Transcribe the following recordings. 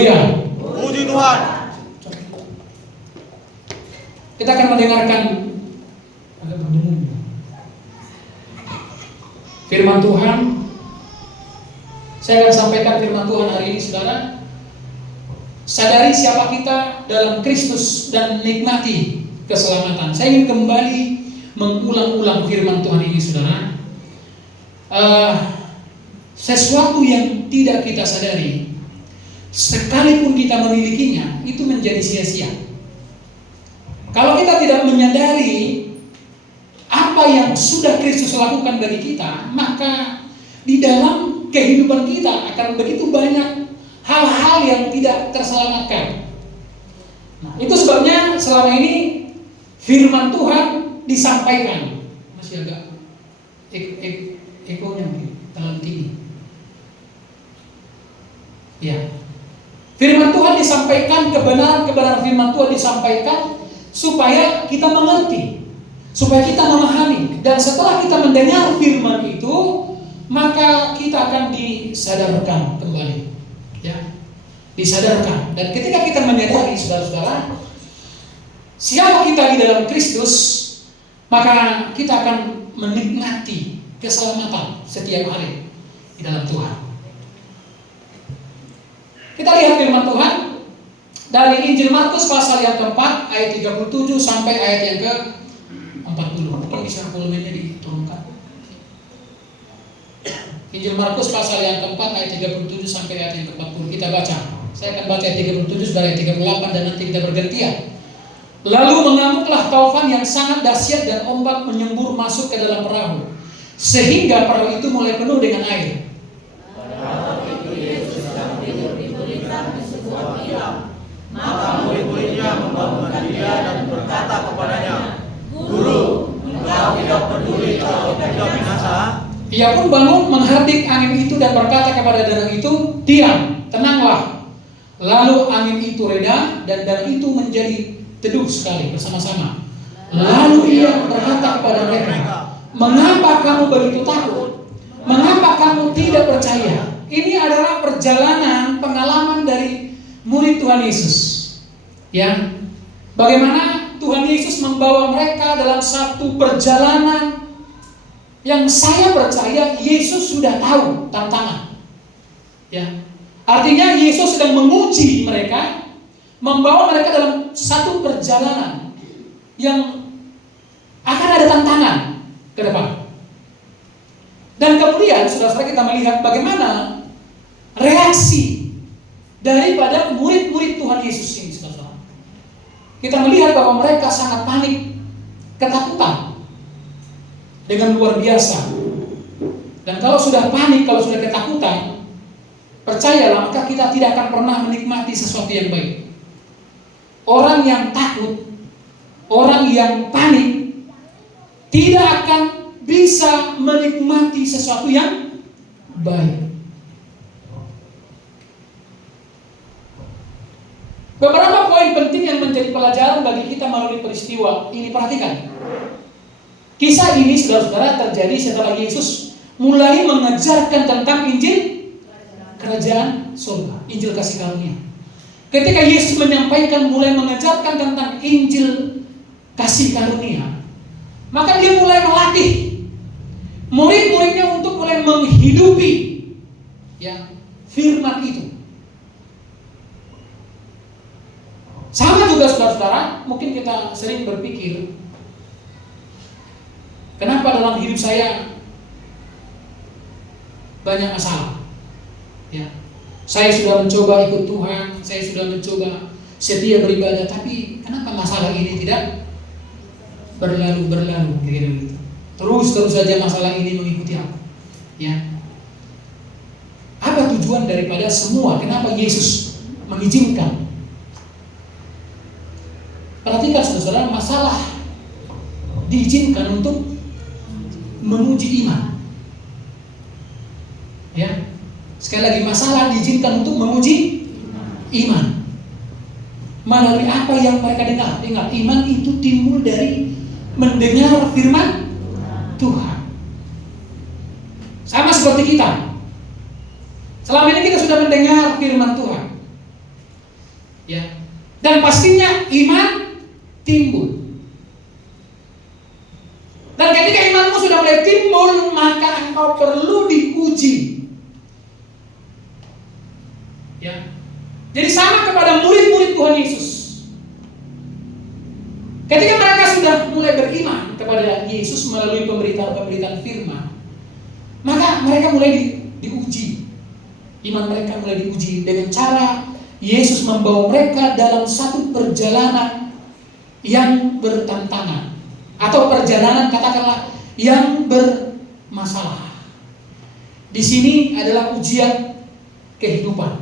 Haleluya. Puji Tuhan. Kita akan mendengarkan agak berdengung firman Tuhan. Saya akan sampaikan firman Tuhan hari ini, saudara. Sadari siapa kita dalam Kristus dan nikmati keselamatan. Saya ingin kembali mengulang-ulang firman Tuhan ini, saudara. Sesuatu yang tidak kita sadari, sekalipun kita memilikinya, itu menjadi sia-sia. Kalau kita tidak menyadari apa yang sudah Kristus lakukan bagi kita, maka di dalam kehidupan kita akan begitu banyak hal-hal yang tidak terselamatkan. Nah, itu sebabnya selama ini firman Tuhan disampaikan. Masih agak ekonya mungkin terlalu tinggi. Ya. Firman Tuhan disampaikan, kebenaran firman Tuhan disampaikan supaya kita mengerti, supaya kita memahami. Dan setelah kita mendengar firman itu, maka kita akan disadarkan kembali. Ya, disadarkan. Dan ketika kita menyadari, saudara-saudara, siapa kita di dalam Kristus, maka kita akan menikmati keselamatan setiap hari di dalam Tuhan. Kita lihat firman Tuhan dari Injil Markus pasal yang keempat ayat 37 sampai ayat yang ke-40. Mungkin bisa volumenya diturunkan. Injil Markus pasal yang keempat ayat 37 sampai ayat yang ke-40. Kita baca. Saya akan baca ayat 37 dari ayat 38 dan nanti kita bergantian. Lalu mengamuklah taufan yang sangat dahsyat dan ombak menyembur masuk ke dalam perahu, sehingga perahu itu mulai penuh dengan air. Maka murid-muridnya membangunkan dia dan berkata kepadanya, Guru, engkau tidak peduli kalau kita binasa? Ia pun bangun menghardik angin itu dan berkata kepada danau itu, diam, tenanglah. Lalu angin itu reda dan danau itu menjadi teduh sekali bersama-sama. Lalu ia berkata kepada mereka, mengapa kamu begitu takut? Mengapa kamu tidak percaya? Ini adalah perjalanan pengalaman dari murid Tuhan Yesus. Ya, bagaimana Tuhan Yesus membawa mereka dalam satu perjalanan yang saya percaya Yesus sudah tahu tantangan. Ya, artinya Yesus sedang menguji mereka, membawa mereka dalam satu perjalanan yang akan ada tantangan ke depan. Dan kemudian saudara-saudara kita melihat bagaimana reaksi daripada murid-murid Tuhan Yesus ini, saudara. Kita melihat bahwa mereka sangat panik, ketakutan dengan luar biasa. Dan kalau sudah panik, kalau sudah ketakutan, percayalah maka kita tidak akan pernah menikmati sesuatu yang baik. Orang yang takut, orang yang panik, tidak akan bisa menikmati sesuatu yang baik. Beberapa poin penting yang menjadi pelajaran bagi kita melalui peristiwa ini, perhatikan. Kisah ini, saudara-saudara, terjadi setelah Yesus mulai mengajarkan tentang Injil Kerajaan Surga, Injil kasih karunia. Ketika Yesus menyampaikan, mulai mengajarkan tentang Injil kasih karunia, maka dia mulai melatih murid-muridnya untuk mulai menghidupi ya firman itu. Sama juga saudara-saudara, mungkin kita sering berpikir, kenapa dalam hidup saya banyak masalah? Ya, saya sudah mencoba ikut Tuhan, saya sudah mencoba setia beribadah, tapi kenapa masalah ini tidak berlalu gitu. Terus saja masalah ini mengikuti aku. Ya, apa tujuan daripada semua? Kenapa Yesus mengizinkan? Perhatikan saudara, masalah diizinkan untuk menguji iman. Ya, sekali lagi, masalah diizinkan untuk menguji iman. Melalui apa yang mereka dengar. Ingat, iman itu timbul dari mendengar firman Tuhan. Sama seperti kita. Selama ini kita sudah mendengar firman Tuhan. Ya. Dan pastinya iman timbul. Dan ketika imanmu sudah mulai timbul, maka engkau perlu diuji. Ya. Jadi sama kepada murid-murid Tuhan Yesus. Ketika mereka sudah mulai beriman kepada Yesus melalui pemberitaan firman, maka mereka mulai diuji. Iman mereka mulai diuji dengan cara Yesus membawa mereka dalam satu perjalanan yang bertantangan, atau perjalanan katakanlah yang bermasalah. Di sini adalah ujian kehidupan.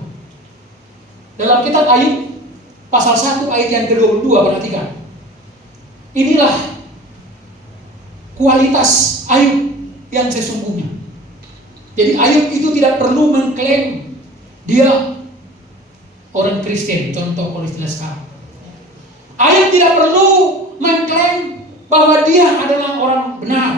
Dalam kitab Ayub pasal 1 ayat yang ke-22, perhatikan. Inilah kualitas Ayub yang sesungguhnya. Jadi Ayub itu tidak perlu mengklaim dia orang Kristen, contoh kalau istilah sekarang. Ayub tidak perlu mengklaim bahwa dia adalah orang benar.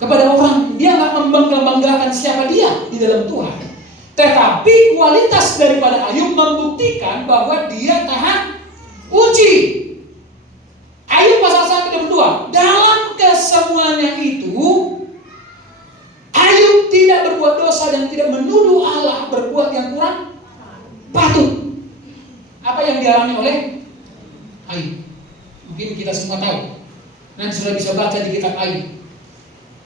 Kepada orang, dia nggak membanggakan siapa dia di dalam Tuhan. Tetapi kualitas daripada Ayub membuktikan bahwa dia tahan uji. Ayub pasal 1 dan 2. Dalam kesemuanya itu, Ayub tidak berbuat dosa dan tidak menuduh Allah berbuat yang kurang patut. Apa yang dialami oleh Ayub? Mungkin kita semua tahu. Nanti sudah bisa baca di kitab Ayub.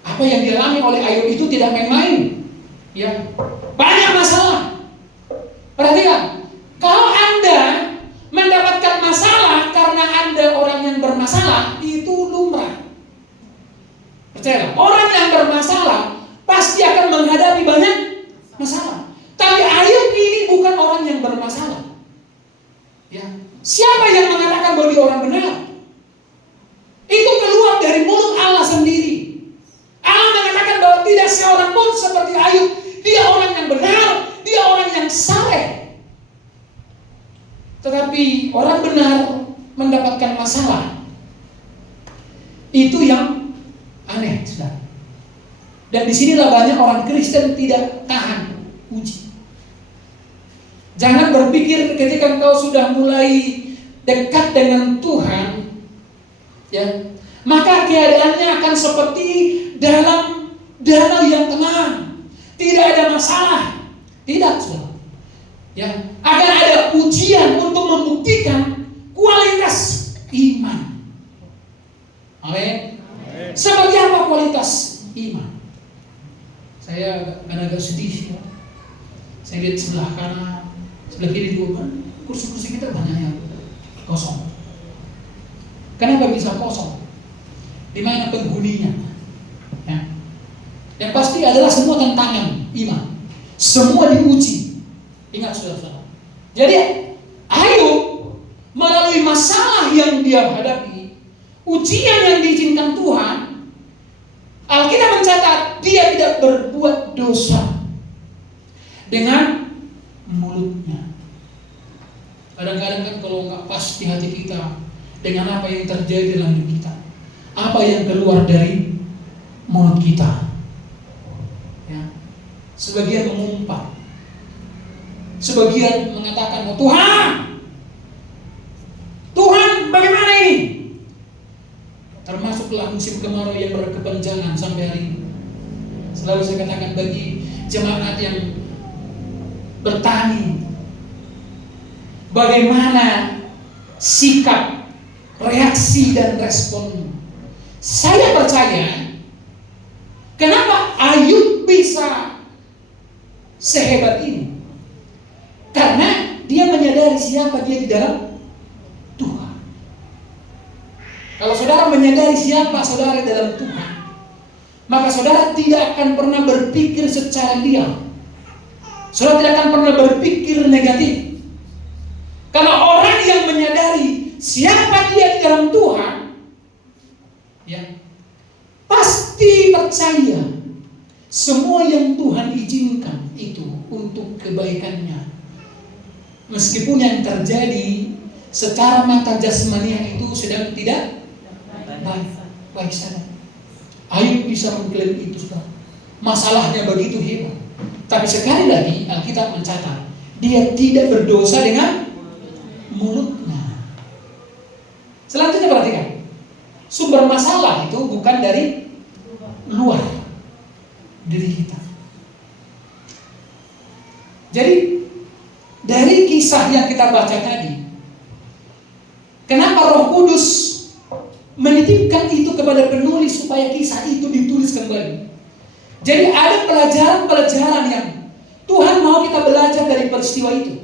Apa yang dialami oleh Ayub itu tidak main-main. Ya, banyak masalah. Perhatikan, kalau Anda mendapatkan masalah karena Anda orang yang bermasalah, itu lumrah. Percayalah, orang yang bermasalah pasti akan menghadapi banyak masalah. Tapi Ayub ini bukan orang yang bermasalah. Ya, siapa yang mengatakan bahwa dia orang benar? Itu keluar dari mulut Allah sendiri. Allah mengatakan bahwa tidak seorang pun seperti Ayub. Dia orang yang benar, dia orang yang saleh. Tetapi orang benar mendapatkan masalah, itu yang aneh, saudara. Dan disinilah banyak orang Kristen tidak tahan uji. Jangan berpikir ketika engkau sudah mulai dekat dengan Tuhan, ya, maka keadaannya akan seperti dalam danau yang tenang. Tidak ada masalah. Tidak, saudara. Ya, akan ada ujian untuk membuktikan kualitas iman. Amin. Seperti apa kualitas iman? Saya agak sedih. Ya. Saya lihat sebelah kanan, sebelah kiri juga, kursi-kursi kita banyak yang kosong. Kenapa bisa kosong? Di mana penghuninya? Ya. Yang pasti adalah semua tantangan iman. Semua diuji. Ingat saudara-saudara. Jadi Ayub melalui masalah yang dia hadapi, ujian yang diizinkan Tuhan, Alkitab mencatat dia tidak berbuat dosa dengan mulutnya. Kadang-kadang kan kalau nggak pas di hati kita dengan apa yang terjadi dalam hidup kita, apa yang keluar dari mulut kita, ya, sebagian mengumpat, sebagian mengatakan, oh, Tuhan bagaimana ini? Termasuklah musim kemarau yang berkepanjangan sampai hari ini. Selalu saya katakan bagi jemaat yang bertani, bagaimana sikap, reaksi dan respon? Saya percaya kenapa Ayub bisa sehebat ini, karena dia menyadari siapa dia di dalam Tuhan. Kalau saudara menyadari siapa saudara dalam Tuhan, maka saudara tidak akan pernah berpikir secara diam. Saudara tidak akan pernah berpikir negatif. Karena orang yang menyadari siapa dia di dalam Tuhan, ya, pasti percaya semua yang Tuhan izinkan itu untuk kebaikannya. Meskipun yang terjadi secara mata jasmania itu sedang tidak baik saja. Ayub bisa mengklaim itu, saudara. Masalahnya begitu hebat. Tapi sekali lagi Alkitab mencatat dia tidak berdosa dengan mulutnya. Selanjutnya perhatikan. Sumber masalah itu bukan dari luar diri kita. Jadi dari kisah yang kita baca tadi, kenapa Roh Kudus menitipkan itu kepada penulis supaya kisah itu ditulis kembali. Jadi ada pelajaran-pelajaran yang Tuhan mau kita belajar dari peristiwa itu.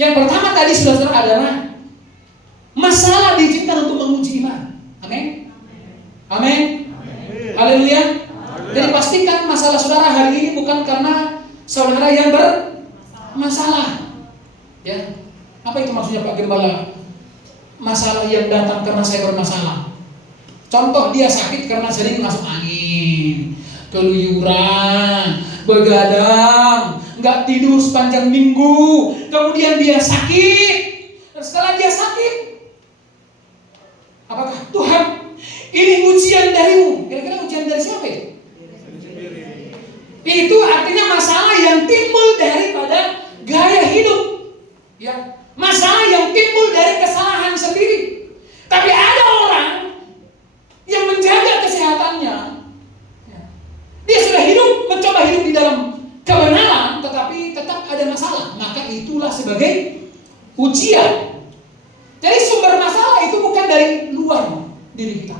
Yang pertama tadi saudara adalah masalah diizinkan untuk menguji iman. Amin. Amin. Haleluya. Jadi pastikan masalah saudara hari ini bukan karena saudara yang bermasalah. Ya. Apa itu maksudnya Pak Gembala? Masalah yang datang karena saya bermasalah. Contoh, dia sakit karena sering masuk angin, keluyuran, begadang, nggak tidur sepanjang minggu, kemudian dia sakit. Setelah dia sakit, apakah Tuhan ini ujian darimu? Kira-kira ujian dari siapa itu? Itu artinya masalah yang timbul daripada gaya hidup, ya, masalah yang timbul dari kesalahan sendiri. Tapi ada orang yang menjaga kesehatannya, ya. Dia sudah mencoba hidup di dalam kebenaran, tetapi tetap ada masalah. Maka itulah sebagai ujian. Jadi sumber masalah itu bukan dari luar diri kita.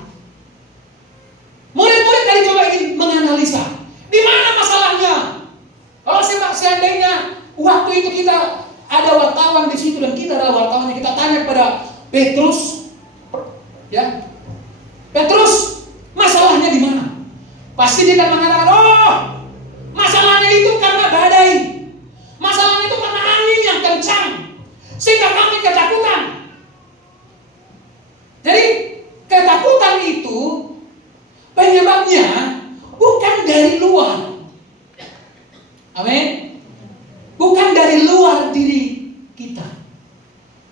Murid-murid tadi coba ingin menganalisa, di mana masalahnya? Kalau seandainya waktu itu kita ada wartawan di situ dan kita adalah wartawan, yang kita tanya kepada Petrus, ya, Petrus, masalahnya di mana? Pasti dia akan mengatakan, oh, masalahnya itu karena badai, masalahnya itu karena angin yang kencang, sehingga kami ketakutan. Jadi ketakutan itu penyebabnya bukan dari luar. Amin. Bukan dari luar diri kita.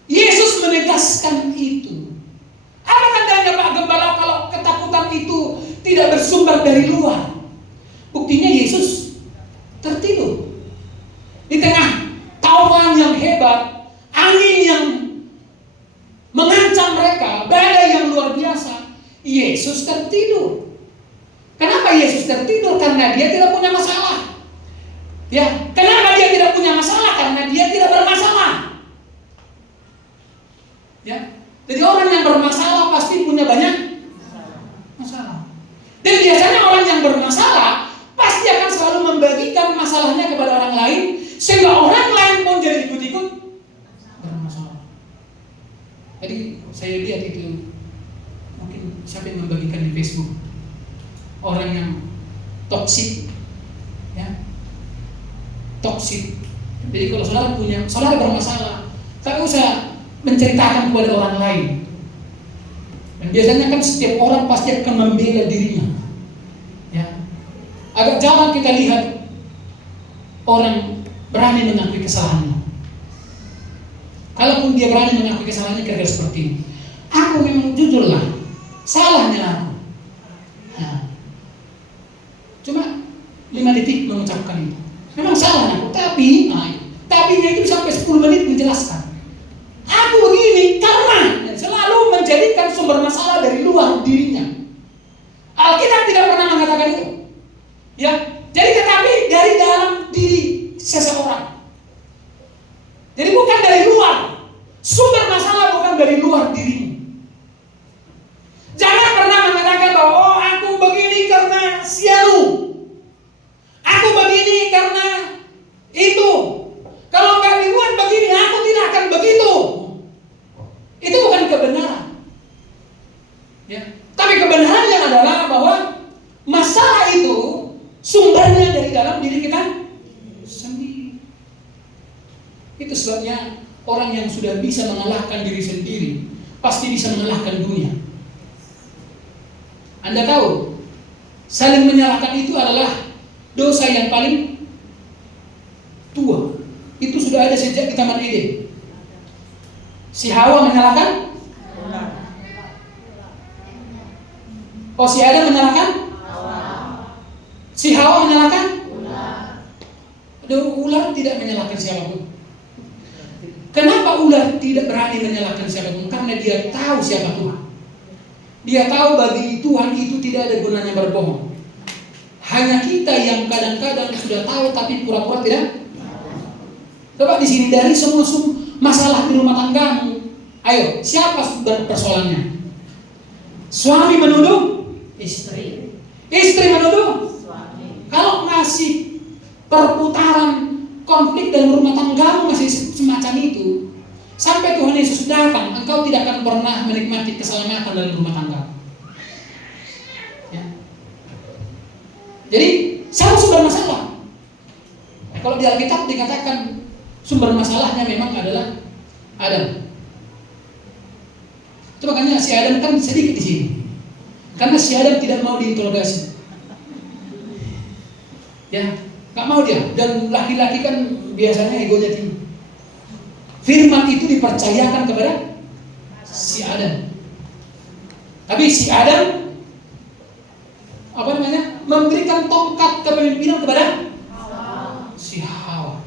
Yesus menegaskan itu. Apa tandanya Pak Gembala kalau ketakutan itu tidak bersumber dari luar? Buktinya Yesus tertidur di tengah taufan yang hebat, angin yang mengancam mereka, badai yang luar biasa. Yesus tertidur. Kenapa Yesus tertidur? Karena dia tidak punya masalah. Ya, kenapa dia tidak punya masalah? Karena dia tidak bermasalah. Ya, jadi orang yang bermasalah pasti punya banyak masalah. Dan biasanya orang yang bermasalah pasti akan selalu membagikan masalahnya kepada orang lain, sehingga orang lain pun jadi ikut-ikut bermasalah. Jadi saya lihat itu, mungkin siapa yang membagikan di Facebook, orang yang toksik, ya, toksik. Jadi kalau saudara bermasalah, tak usah menceritakan kepada orang lain. Dan biasanya kan setiap orang pasti akan membela dirinya. Ya, agak jarang kita lihat orang berani mengakui kesalahannya. Kalaupun dia berani mengakui kesalahannya, kira-kira seperti ini. Aku memang jujurlah, salahnya aku. Nah, cuma 5 detik mengucapkan itu. Memang salahnya aku, tapinya itu sampai 10 menit menjelaskan. Aku begini karena selalu menjadikan sumber masalah dari luar dirinya. Alkitab tidak pernah mengatakan itu. Ya, jadi tetapi dari dalam diri seseorang. Jadi bukan dari luar. Sumber masalah bukan dari luar dirimu. Jangan pernah mengatakan bahwa oh, aku begini karena sianu. Aku begini karena itu. Kalau nggak dibuat begini, aku tidak akan begitu. Itu bukan kebenaran. Ya. Tapi kebenarannya adalah bahwa masalah itu sumbernya dari dalam diri kita sendiri. Itu sebabnya orang yang sudah bisa mengalahkan diri sendiri pasti bisa mengalahkan dunia. Anda tahu, saling menyalahkan itu adalah dosa yang paling tua. Itu sudah ada sejak di Taman Eden. Si Hawa menyalahkan? Oh, si Adam menyalahkan? Si Hawa menyalahkan? Ular tidak menyalahkan siapapun. Kenapa ular tidak berani menyalahkan siapapun? Karena dia tahu siapa Tuhan. Dia tahu bagi Tuhan itu tidak ada gunanya berbohong. Hanya kita yang kadang-kadang sudah tahu tapi pura-pura tidak. Coba disindari semua masalah di rumah tanggamu. Ayo, siapa persoalannya? Suami menuduh istri. Istri menuduh suami. Kalau masih perputaran konflik dalam rumah tanggamu masih semacam itu, sampai Tuhan Yesus datang, engkau tidak akan pernah menikmati keselamatan dalam rumah tangga. Ya. Jadi, siapa sumber masalah? Kalau di Alkitab dikatakan sumber masalahnya memang adalah Adam. Itu makanya si Adam kan sedikit di sini, karena si Adam tidak mau diinterogasi. Ya. Gak mau dia, dan laki-laki kan biasanya egonya tinggi. Firman itu dipercayakan kepada si Adam. Tapi si Adam memberikan tongkat kepemimpinan kepada si Hawa.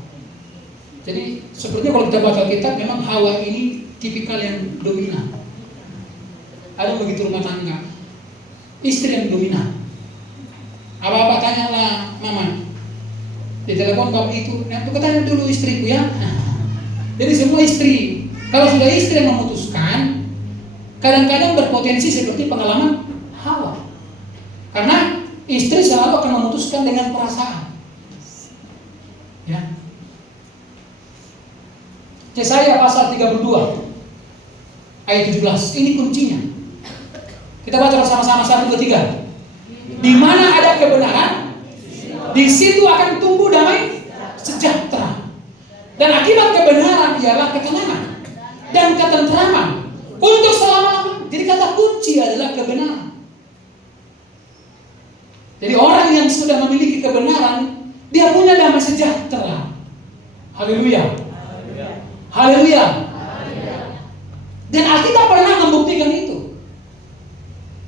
Jadi sebenarnya kalau kita baca kitab, memang Hawa ini tipikal yang dominan. Ada begitu rumah tangga, istri yang dominan. Apa-apa tanyalah mama. Di telepon kalau itu, aku tanya dulu istriku ya. Jadi semua istri, kalau sudah istri yang memutuskan, kadang-kadang berpotensi seperti pengalaman Hawa. Karena istri selalu akan memutuskan dengan perasaan. Ya. Yesaya pasal 32 ayat 17. Ini kuncinya. Kita baca bersama-sama 1, 2, 3. Di mana ada kebenaran, di situ akan tumbuh damai sejahtera. Dan akibat kebenaran ialah ketenangan dan ketenteraman untuk selama-lamanya. Jadi kata kunci adalah kebenaran. Jadi orang yang sudah memiliki kebenaran, dia punya damai sejahtera. Haleluya. Haleluya. Dan Alkitab pernah membuktikan itu.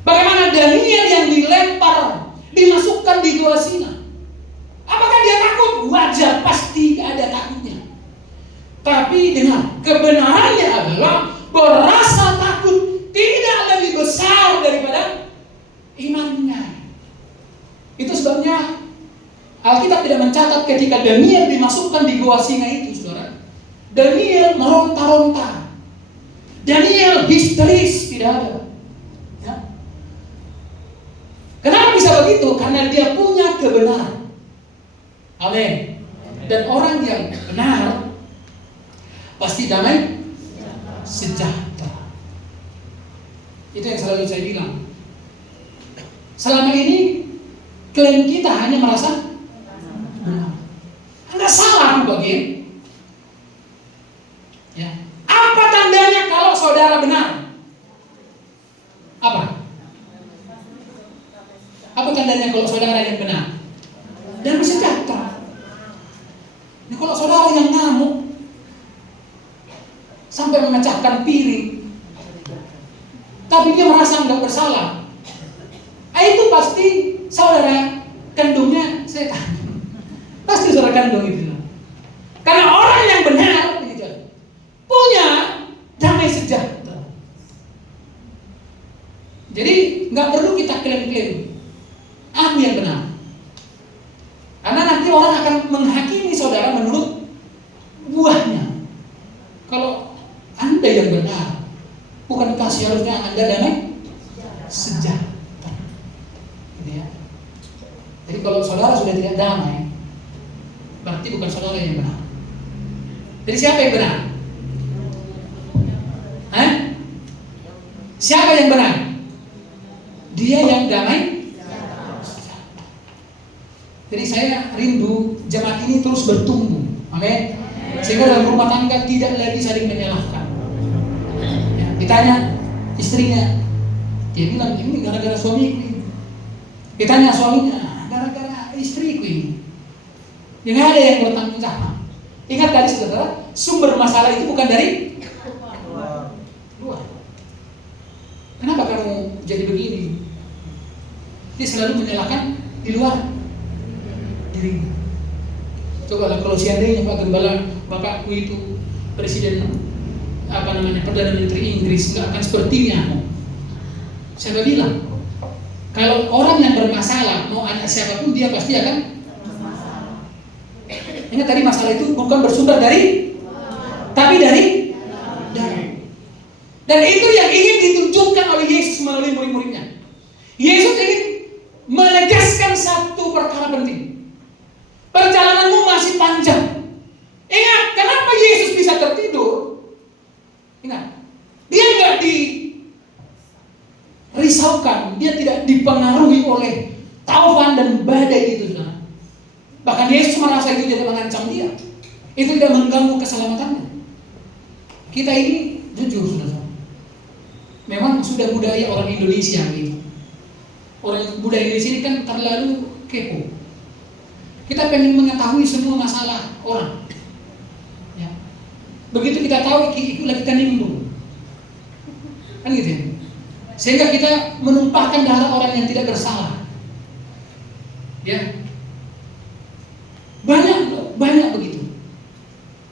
Bagaimana Daniel yang dilempar, dimasukkan di gua Sina. Apakah dia takut? Wajar, pasti ada takutnya. Tapi dengar, kebenarannya adalah berasa takut tidak lebih besar daripada imannya. Itu sebabnya Alkitab tidak mencatat ketika Daniel dimasukkan di gua singa itu, saudara. Daniel meronta-ronta. Daniel histeris, tidak ada. Ya. Kenapa bisa begitu? Karena dia punya kebenaran. Amin. Dan orang yang benar pasti damai sejahtera. Itu yang selalu saya bilang. Selama ini klaim kita hanya merasa benar. Anda salah bagian. Ya. Apa tandanya kalau saudara benar? Apa? Apa tandanya kalau saudara yang benar? Dan sejahtera. Nah, kalau saudara yang ngamuk sampai memecahkan piring, tapi dia merasa nggak bersalah, itu pasti saudara kandungnya setan. Pasti saudara kandung itu. Karena orang yang benar punya damai sejahtera. Jadi nggak perlu kita klaim-klaim aku yang benar. Karena nanti orang akan menghakimi saudara menurut buahnya. Kalau Anda yang benar, bukankah seharusnya Anda damai sejahtera? Gitu ya. Jadi kalau saudara sudah tidak damai, berarti bukan saudara yang benar. Jadi siapa yang benar? Siapa yang benar? Dia yang damai. Jadi saya rindu jemaat ini terus bertumbuh, amin. Sehingga dalam rumah tangga tidak lagi saling menyalahkan. Ya, ditanya istrinya, dia bilang ini gara-gara suamiku ini. Ditanya suaminya, gara-gara istriku ini. Yang ada yang bertanggung jawab. Ingat tadi saudara, sumber masalah itu bukan dari luar. Kenapa kamu jadi begini? Dia selalu menyalahkan di luar. Coba lah kalau seandainya Pak Gembala, bapakku itu Presiden Perdana Menteri Inggris nggak akan sepertinya. Siapa bilang? Kalau orang yang bermasalah mau anak siapapun dia pasti akan bermasalah. Ingat tadi masalah itu bukan bersumber dari, tapi dari dalam. Dan itu yang ingin ditunjukkan oleh Yesus melalui murid-muridnya. Yesus ingin menegaskan satu perkara penting. Perjalananmu masih panjang. Ingat, kenapa Yesus bisa tertidur? Ingat, dia nggak dirisaukan, dia tidak dipengaruhi oleh taufan dan badai itu, saudara. Bahkan Yesus merasa itu tidak mengancam dia, itu tidak mengganggu keselamatannya. Kita ini jujur, saudara, memang sudah budaya orang Indonesia gitu. Orang budaya Indonesia ini kan terlalu kepo. Kita pengen mengetahui semua masalah orang. Ya. Begitu kita tahu, ikutlah kita nimbrung. Kan gitu ya. Sehingga kita menumpahkan darah orang yang tidak bersalah. Ya. Banyak begitu.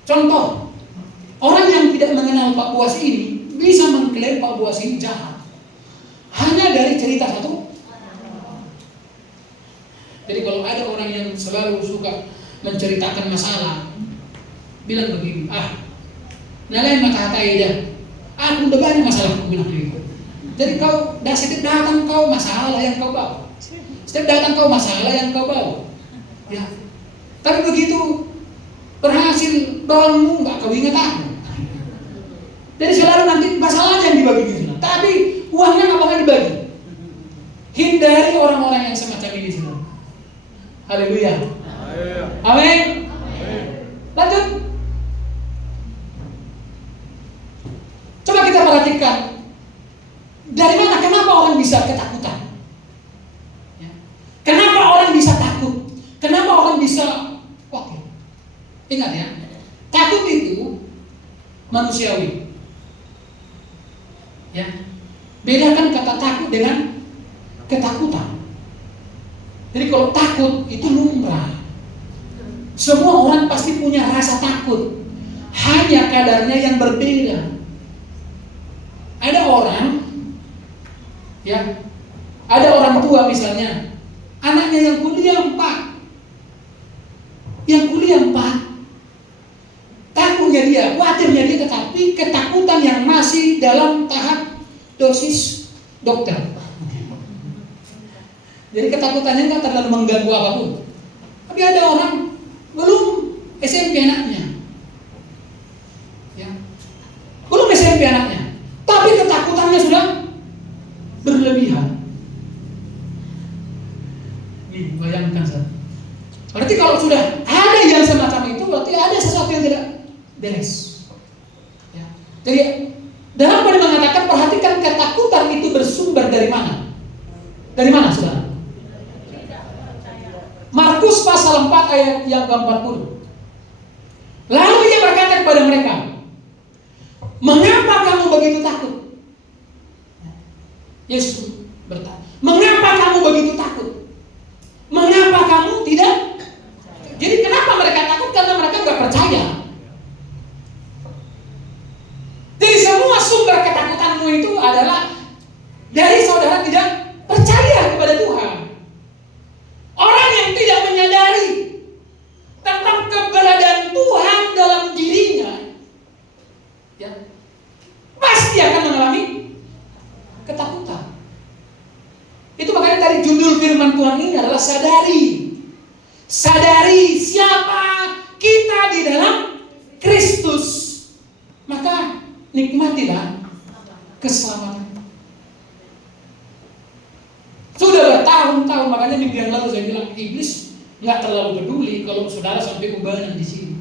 Contoh, orang yang tidak mengenal Pak Buas ini bisa mengklaim Pak Buas ini jahat hanya dari cerita satu. Jadi kalau ada orang yang selalu suka menceritakan masalah, bilang begini, nalain mata hatai dah, aku udah banyak masalah, aku bilang begitu. Jadi kau setiap datang kau masalah yang kau bawa, setiap datang kau masalah yang kau bawa, ya. Tapi begitu berhasil bangunmu, nggak kau ingat aku. Jadi selalu nanti masalahnya yang dibagi gitu. Tapi uangnya nggak bakal dibagi. Hindari orang-orang yang semacam ini, saudara. Haleluya. Amin. Lanjut. Coba kita perhatikan dari mana, kenapa orang bisa ketakutan? Ya. Kenapa orang bisa takut? Kenapa orang bisa khawatir? Ingat ya, takut itu manusiawi. Ya, bedakan kata takut dengan ketakutan. Jadi kalau takut itu lumrah. Semua orang pasti punya rasa takut. Hanya kadarnya yang berbeda. Ada orang, ya, ada orang tua misalnya, anaknya yang kuliah 4, takutnya dia, khawatirnya dia, tetapi ketakutan yang masih dalam tahap dosis dokter. Jadi ketakutannya nggak terlalu mengganggu apapun. Tapi ada orang belum SMP anaknya, ya, belum SMP anaknya, tapi ketakutannya sudah berlebihan. Nih, bayangkan saja. Berarti kalau sudah ada yang semacam itu, berarti ada sesuatu yang tidak beres. Ya. Jadi dalam Paulus mengatakan, perhatikan ketakutan itu bersumber dari mana? Dari mana, saudara? Markus pasal 4 ayat yang ke-40. Lalu ia berkata kepada mereka, mengapa kamu begitu takut? Yesus bertanya, mengapa kamu begitu takut? Mengapa kamu tidak? Jadi kenapa mereka takut? Karena mereka nggak percaya. Jadi semua sumber ketakutanmu itu adalah dari saudara tidak percaya kepada Tuhan. Orang yang tidak menyadari tentang keberadaan Tuhan dalam dirinya, ya, pasti akan mengalami ketakutan. Itu makanya tadi judul firman Tuhan ini adalah sadari siapa kita di dalam Kristus, maka nikmatilah keselamatan. Sudah bertahun-tahun, makanya minggu yang lalu saya bilang iblis nggak terlalu peduli kalau saudara sampai ubanan di sini.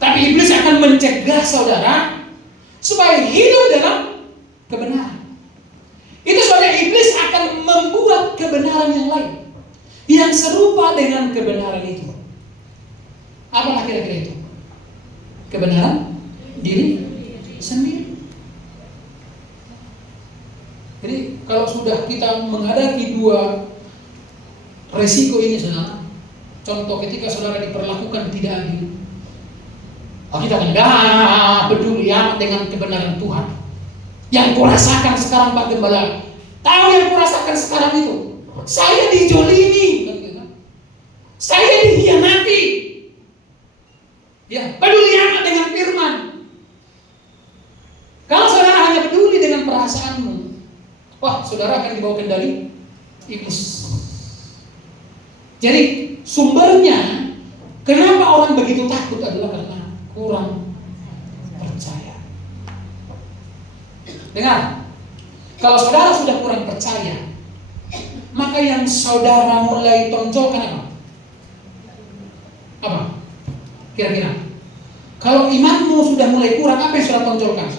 Tapi iblis akan mencegah saudara supaya hidup dalam kebenaran. Itu soalnya iblis akan membuat kebenaran yang lain yang serupa dengan kebenaran itu. Apalah kira-kira itu? Kebenaran diri sendiri. Jadi kalau sudah kita menghadapi dua resiko ini, saudara, contoh ketika saudara diperlakukan tidak adil, Kita kan gak peduli amat dengan kebenaran Tuhan. Yang kurasakan sekarang Pak Gembala, tahu yang kurasakan sekarang itu, saya dijolimi, saya dikhianati. Ya, peduli amat dengan firman. Kalau saudara hanya peduli dengan perasaanmu, wah, saudara akan dibawa kendali iblis. Jadi sumbernya kenapa orang begitu takut adalah karena kurang percaya. Dengar, kalau saudara sudah kurang percaya, maka yang saudara mulai tonjolkan apa? Apa? Kira-kira. Kalau imanmu sudah mulai kurang, apa yang saudara tonjolkan?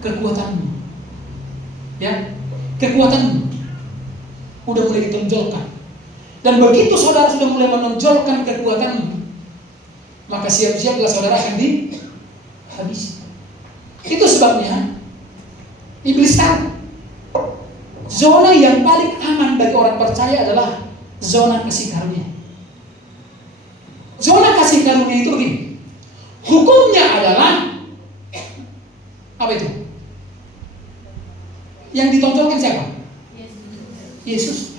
Kekuatanmu. Ya, kekuatanmu udah mulai ditonjolkan. Dan begitu saudara sudah mulai menonjolkan kekuatanmu, maka siap-siaplah saudara akan dihabisi. Itu sebabnya iblis tahu zona yang paling aman bagi orang percaya adalah zona kasih karunia. Zona kasih karunia itu begini. Hukumnya adalah apa itu? Yang ditonjolkan siapa? Yesus.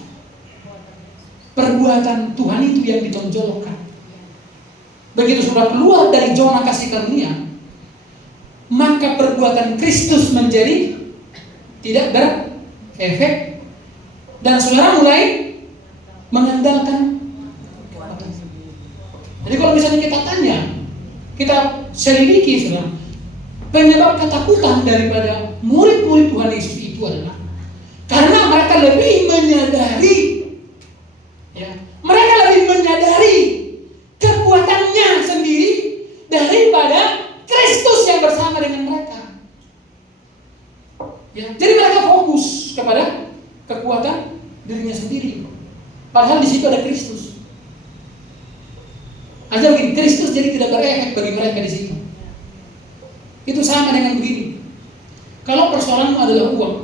Perbuatan Tuhan itu yang ditonjolkan. Begitu sudah keluar dari zona kasih karunia, maka perbuatan Kristus menjadi tidak berefek, dan saudara mulai mengandalkan. Jadi kalau misalnya kita tanya, kita selidiki, saudara, penyebab ketakutan daripada murid-murid Tuhan Yesus itu adalah karena mereka lebih menyadari, ya, mereka lebih menyadari kekuatannya sendiri daripada Kristus yang bersama dengan mereka. Ya, jadi mereka fokus kepada kekuatan dirinya sendiri, padahal di situ ada Kristus. Aja begini, Kristus jadi tidak berefek bagi mereka di situ. Itu sama dengan begini. Kalau persoalanmu adalah uang,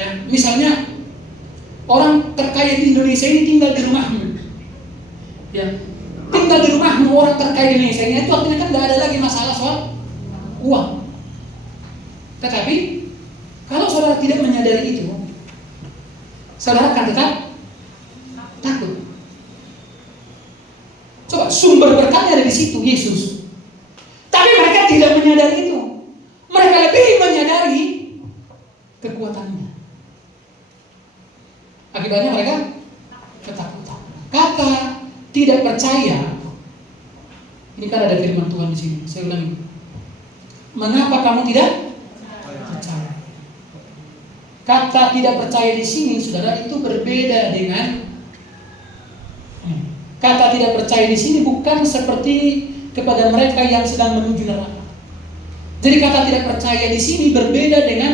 ya, misalnya orang terkaya di Indonesia ini tinggal di rumahmu, ya, tinggal di rumahmu orang terkaya di Indonesia ini, itu artinya kan tidak ada lagi masalah soal uang. Tetapi kalau saudara tidak menyadari itu, saudara akan tetap takut. Coba, sumber berkatnya ada di situ, Yesus. Tapi mereka tidak menyadari itu. Mereka lebih menyadari kekuatannya. Akibatnya mereka ketakutan. Kata tidak percaya. Ini kan ada firman Tuhan di sini. Saya ulangi. Mengapa kamu tidak percaya? Kata tidak percaya di sini, saudara, itu berbeda dengan kata tidak percaya di sini bukan seperti kepada mereka yang sedang menuju neraka. Jadi kata tidak percaya di sini berbeda dengan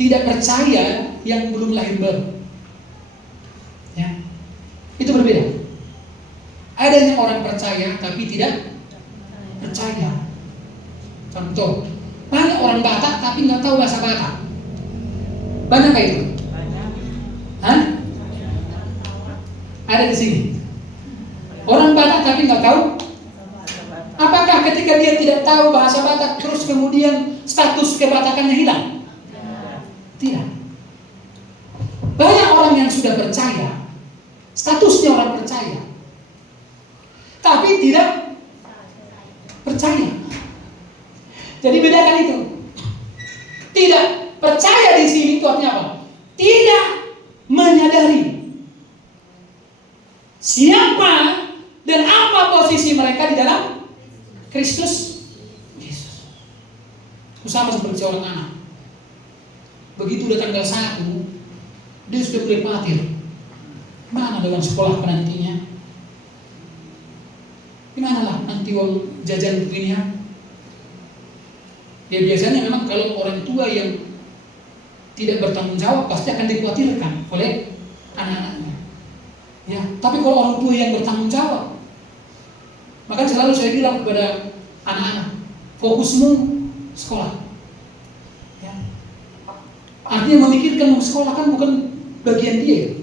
tidak percaya yang belum lahir baru. Ya, itu berbeda. Adanya orang percaya tapi tidak percaya. Contoh, banyak orang Batak tapi nggak tahu bahasa Batak. Banyak nggak itu? Hah? Ada di sini. Orang Batak tapi nggak tahu. Apakah ketika dia tidak tahu bahasa Batak terus kemudian status kebatakannya hilang? Tidak. Banyak orang yang sudah percaya, statusnya orang percaya, tapi tidak percaya. Jadi bedakan itu. Tidak percaya di sini itu artinya apa? Tidak menyadari siapa dan apa posisi mereka di dalam Kristus Yesus. Itu sama seperti seorang anak. Begitu udah tanggal 1, dia sudah mulai khawatir. Gimana dengan sekolah penantinya? Gimana lah nanti uang jajan begini? Ya biasanya memang kalau orang tua yang tidak bertanggung jawab pasti akan dikhawatirkan oleh anak-anaknya. Ya, tapi kalau orang tua yang bertanggung jawab, maka selalu saya bilang kepada anak-anak, fokusmu sekolah. Ya. Artinya memikirkan sekolah kan bukan bagian dia.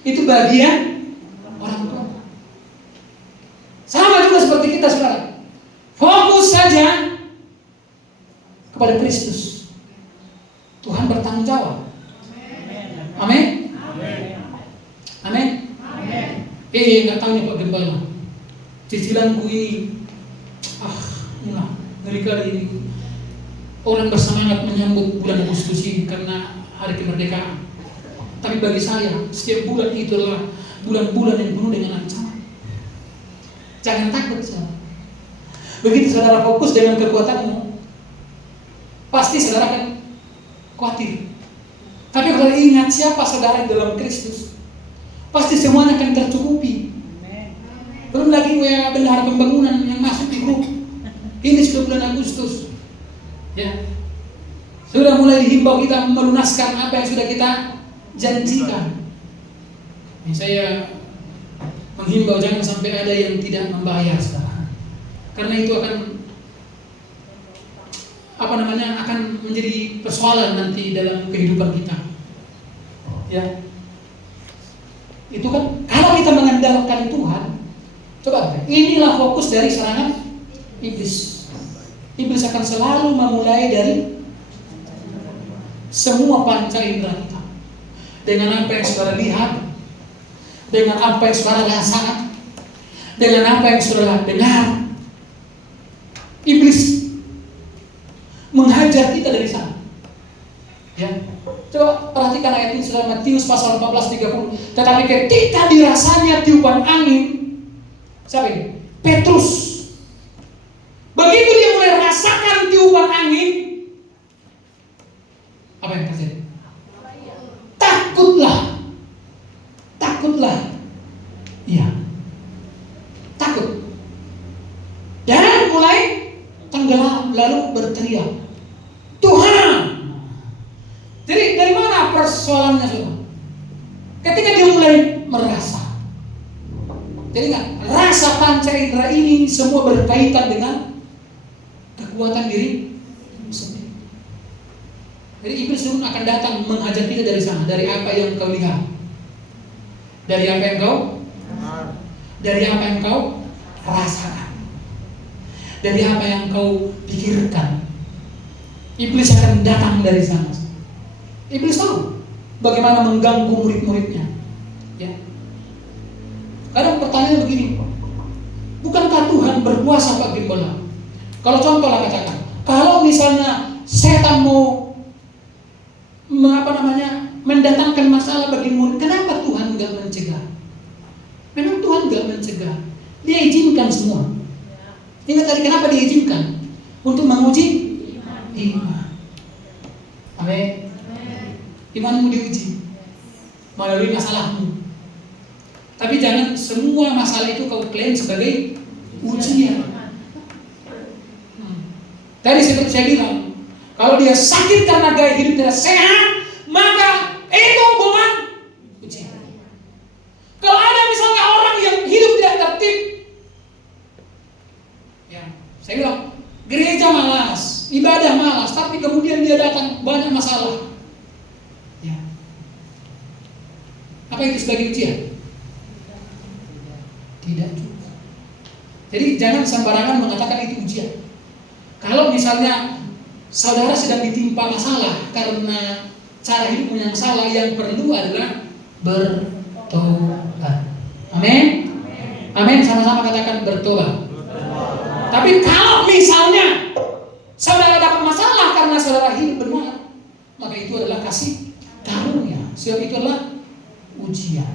Itu bagian orang tua. Sama juga seperti kita sekarang. Fokus saja kepada Kristus. Tuhan bertanggung jawab. Amin. Amin. Nggak tahu nih Pak Gembala. Cicilanku ini, ngeri kali ini. Orang bersemangat menyambut bulan Agustus ini karena hari kemerdekaan. Tapi bagi saya, setiap bulan itu adalah bulan-bulan yang penuh dengan ancaman. Jangan takut, saudara. Begitu saudara fokus dengan kekuatanmu, pasti saudara akan khawatir. Tapi kalau ingat siapa saudara di dalam Kristus, pasti semuanya akan tercukupi. Belum lagi bendahara pembangunan yang masuk di grup. Ini sudah bulan Agustus. Ya. Sudah mulai dihimbau kita melunaskan apa yang sudah kita janjikan. Saya menghimbau jangan sampai ada yang tidak membayar sekarang. Karena itu akan menjadi persoalan nanti dalam kehidupan kita. Ya. Itu kan kalau kita mengandalkan Tuhan, coba inilah fokus dari serangan iblis. Iblis akan selalu memulai dari semua panca indera kita. Dengan apa yang saudara lihat, dengan apa yang saudara rasakan, dengan apa yang saudara dengar. Iblis menghajar kita dari sana. Ya. Coba perhatikan ayat ini, saudara, Matius pasal 14:30. Tetapi ketika dirasanya tiupan angin, siapa ini? Petrus. Begitu dia mulai rasakan tiupan angin, apa yang terjadi? Takutlah. Iya. Takut. Dan mulai tenggelam lalu berteriak, Tuhan. Jadi dari mana persoalannya, saudara? Ketika dia mulai merasa. Jadi rasa panca indera ini semua berkaitan dengan kekuatan diri sendiri. Jadi iblis pun akan datang menghajar kita dari sana, dari apa yang kau lihat, dari apa yang kau rasakan, dari apa yang kau pikirkan. Iblis akan datang dari sana. Iblis tahu bagaimana mengganggu murid-muridnya. Ya. Kadang pertanyaannya begini, bukankah Tuhan berkuasa Pak Gembala? Kalau contoh lah katakan, kalau misalnya setan mau mendatangkan masalah bagi murid, kenapa Tuhan enggak mencegah? Memang Tuhan enggak mencegah, Dia izinkan semua. Ingat tadi kenapa Dia izinkan? Untuk menguji iman. Amin. Imanmu diuji melalui masalahmu. Tapi jangan semua masalah itu kau klaim sebagai ujian. Tadi seperti saya bilang, kalau dia sakit karena gaya hidup tidak sehat, maka itu bukan ujian. Kalau ada misalnya orang yang hidup tidak tertib, ya, saya bilang gereja malas, ibadah malas, tapi kemudian dia datang banyak masalah. Ya. Apa itu sebagai ujian? Tidak juga. Jadi jangan sembarangan mengatakan itu ujian. Kalau misalnya saudara sedang ditimpa masalah karena cara hidupmu yang salah, yang perlu adalah bertobat. Amin. Amin. Sama-sama katakan bertobat. Tapi kalau misalnya saudara dapat masalah karena saudara hidup benar, maka itu adalah kasih karunia. Sebab itu adalah ujian.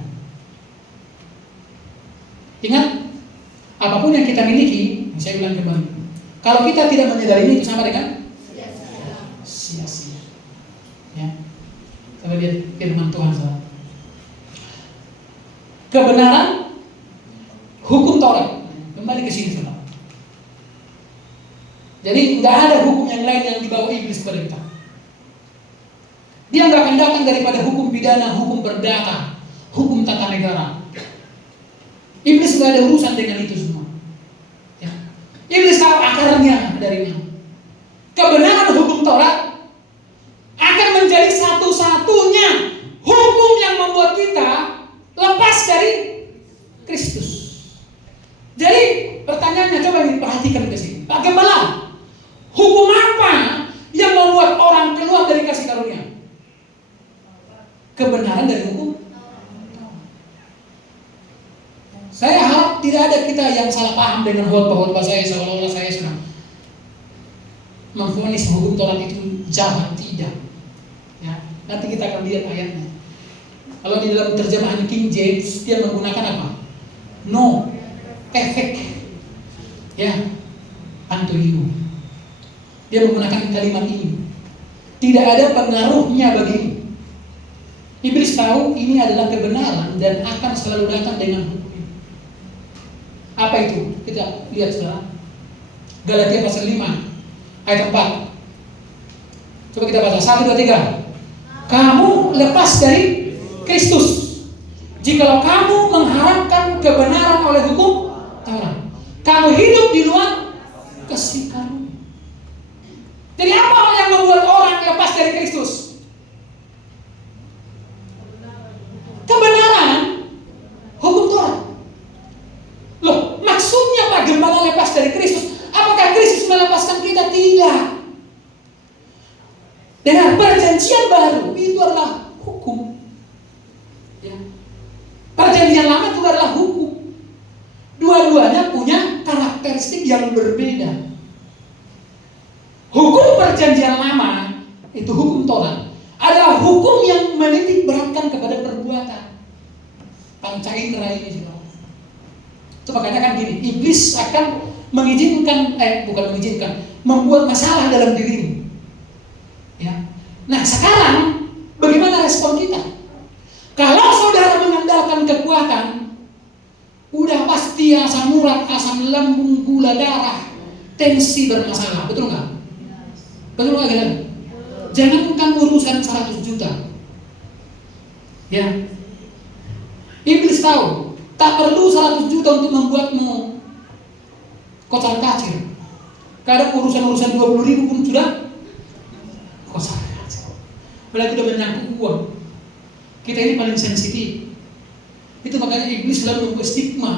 Ingat, apapun yang kita miliki, saya bilang kembali, kalau kita tidak menyadari ini, itu sama dengan sia-sia. Ya. Coba lihat firman Tuhan saudara. Kebenaran hukum Taurat. Kembali ke sini saudara. Jadi nggak ada hukum yang lain yang dibawa iblis kepada kita. Dia nggak akan datang daripada hukum pidana, hukum perdata, hukum tata negara. Iblis nggak ada urusan dengan itu semua. Ya. Iblis tahu akarnya dari mana. Kebenaran hukum Taurat akan menjadi satu-satunya hukum yang membuat kita kebenaran dari hukum. Saya harap tidak ada kita yang salah paham dengan khotbah saya seolah-olah saya sedang memvonis hukum Taurat itu jahat. Tidak. Ya, nanti kita akan lihat ayatnya. Kalau di dalam terjemahan King James dia menggunakan apa? No effect. Ya, unto you. Dia menggunakan kalimat ini. Tidak ada pengaruhnya bagimu. Iblis tahu ini adalah kebenaran dan akan selalu datang dengan hukum. Apa itu? Kita lihat sekarang. Galatia pasal 5 ayat 4. Coba kita baca 1, 2, 3. Kamu lepas dari Kristus jikalau kamu mengharapkan kebenaran oleh hukum Taurat. Kamu hidup di luar kasih karunia. Jadi apa yang membuat orang lepas dari Kristus? Kebenaran hukum Taurat. Loh, maksudnya Pak Gembala lepas dari Kristus? Apakah Kristus melepaskan kita? Tidak. Dengan perjanjian baru itu adalah hukum. Ya. Perjanjian lama itu adalah hukum. Dua-duanya punya karakteristik yang berbeda. Hukum perjanjian lama itu hukum Taurat adalah hukum yang menitik beratkan kepada perbuatan. Panca indera ini juga. Itu makanya kan gini, iblis akan membuat masalah dalam dirimu. Ya. Nah sekarang bagaimana respon kita? Kalau saudara mengandalkan kekuatan, udah pasti asam urat, asam lambung, gula darah, tensi bermasalah, betul nggak? Betul nggak kan? Jangankan urusan 100 juta. Ya. Iblis tahu tak perlu 100 juta untuk membuatmu kocar kacir. Kadang urusan 20.000 pun sudah kocar kacir. Apalagi udah menyangkut uang. Kita ini paling sensitif. Itu makanya iblis selalu membuat stigma.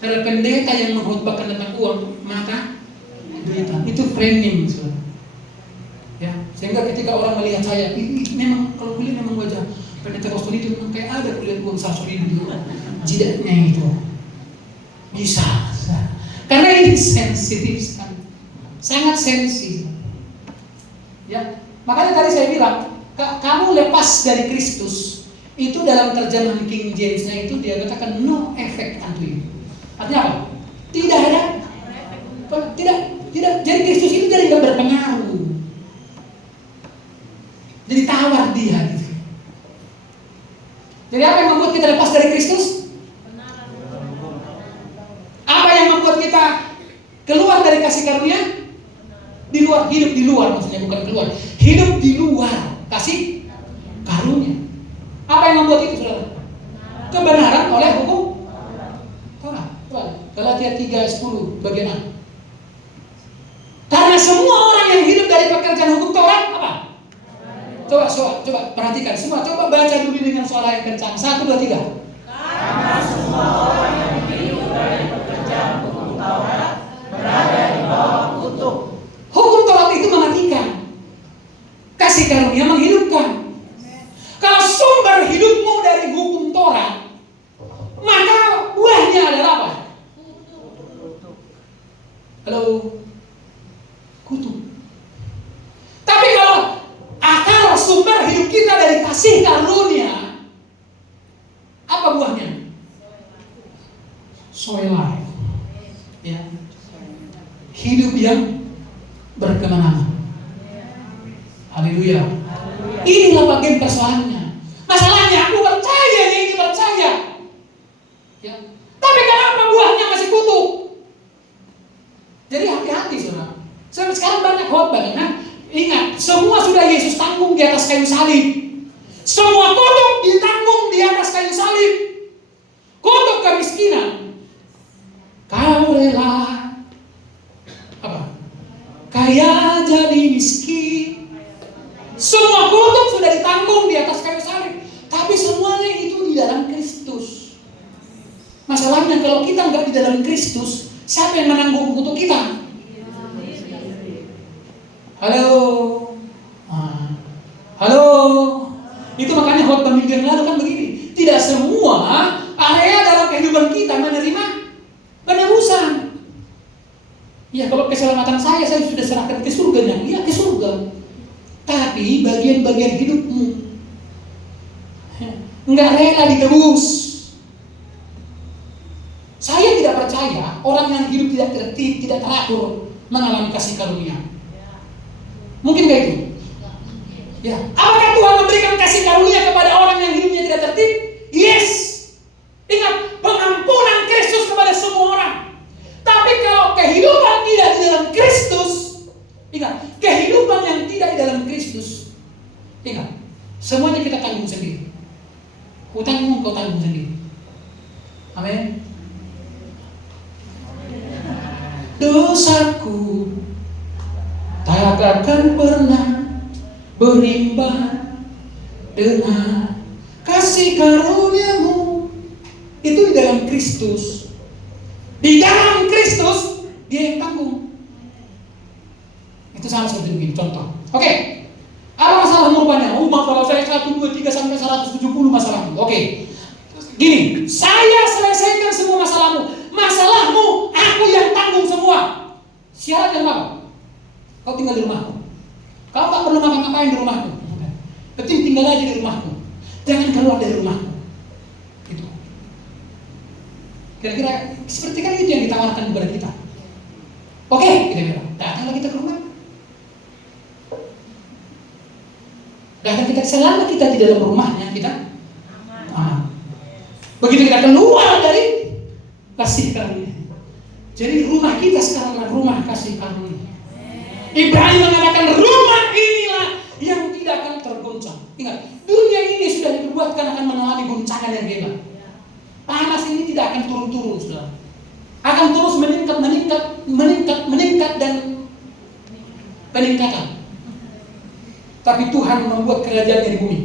Karena pendeta yang mengkhotbahkan tentang uang, maka duitan. Itu framing, saudara. Ya, sehingga ketika orang melihat saya, ini memang kalau kuliah memang wajah pendeta kostum itu memang kayak ada kuliah uang 100.000 di jidatnya itu. Bisa. Karena ini sensitif sekali. Sangat sensitif. Ya, makanya tadi saya bilang, kamu lepas dari Kristus. Itu dalam terjemahan King James-nya itu dia katakan no effect unto you. Artinya apa? Tidak ada. Tidak. Jadi Kristus itu jadi nggak berpengaruh. Jadi tawar dia gitu. Jadi apa yang membuat kita lepas dari Kristus? Apa yang membuat kita keluar dari kasih karunia? Di luar, hidup di luar, maksudnya bukan keluar. Hidup di luar kasih karunia. Apa yang membuat itu, saudara? Kebenaran oleh hukum Taurat. Galatia 3:10 bagian A. Karena semua orang yang hidup dari pekerjaan hukum Taurat apa? Coba perhatikan semua. Coba baca dulu dengan suara yang kencang. 1, 2, 3. Karena semua orang yang hidup dari pekerjaan hukum Taurat berada di bawah kutuk. Hukum Taurat itu mematikan. Kasih karunia menghidupkan. Kalau sumber hidupmu dari hukum Taurat, maka buahnya adalah apa? Halo? Kutuk. Tapi kalau akar sumber hidup kita dari kasih karunia, apa buahnya? Soy life. Ya. Hidup yang berkemenangan. Haleluya. Inilah bagian persoalannya. Masalahnya aku percaya, ini percaya. Ya. Tapi kenapa buahnya masih kutuk? Jadi hati-hati, saudara. Sekarang banyak khotbah, nah, ingat, semua sudah Yesus tanggung di atas kayu salib. Semua kutuk ditanggung di atas kayu salib. Kutuk kemiskinan. Kau rela apa? Kaya jadi miskin. Semua kutuk sudah ditanggung di atas kayu salib. Tapi semuanya itu di dalam Kristus. Masalahnya kalau kita nggak di dalam Kristus, siapa yang menanggung kutuk kita? Halo. Halo. Itu makanya Makanya khotbah minggu yang lalu kan begini, tidak semua area dalam kehidupan kita menerima penebusan. Ya, kalau keselamatan saya sudah serahkan ke surga, ya ke surga. Tapi bagian-bagian hidupmu enggak rela ditebus. Saya tidak percaya orang yang hidup tidak tertib, tidak teratur mengalami kasih karunia. Mungkin gak itu? Ya. Apakah Tuhan memberikan kasih karunia kepada orang yang hidupnya tidak tertib? Yes. Ingat, pengampunan Kristus kepada semua orang. Tapi kalau kehidupan tidak di dalam Kristus, ingat, kehidupan yang tidak di dalam Kristus, ingat, semuanya kita tanggung sendiri. Hutangmu kau tanggung sendiri. Amin. Dosaku tak akan pernah berimbang dengan kasih karuniamu. Itu di dalam Kristus. Di dalam Kristus dia yang tanggung. Itu sama seperti begini contoh. Oke. Apa masalahmu rupanya? Kalau saya 1, 2, 3 sampai 170 masalahmu. Oke. Gini, saya selesaikan semua masalahmu. Masalahmu, aku yang tanggung semua. Syaratnya apa? Kau tinggal di rumahku. Kau tak perlu ngapa-ngapain di rumahku. Penting tinggal aja di rumahku. Jangan keluar dari rumahku. Gitu. Kira-kira seperti kan itu yang ditawarkan kepada kita. Oke, kira-kira. Datanglah kita ke rumah. Datang kita selama kita di dalam rumahnya kita aman. Begitu kita keluar dari kasih karunia. Jadi rumah kita sekarang adalah rumah kasih karunia. Ibrahim mengatakan rumah inilah yang tidak akan tergoncang. Ingat, dunia ini sudah diperbuatkan akan mengalami goncangan yang hebat. Panas ini tidak akan turun-turun, saudara. Akan terus meningkat dan peningkatan. Tapi Tuhan membuat kerajaan di bumi.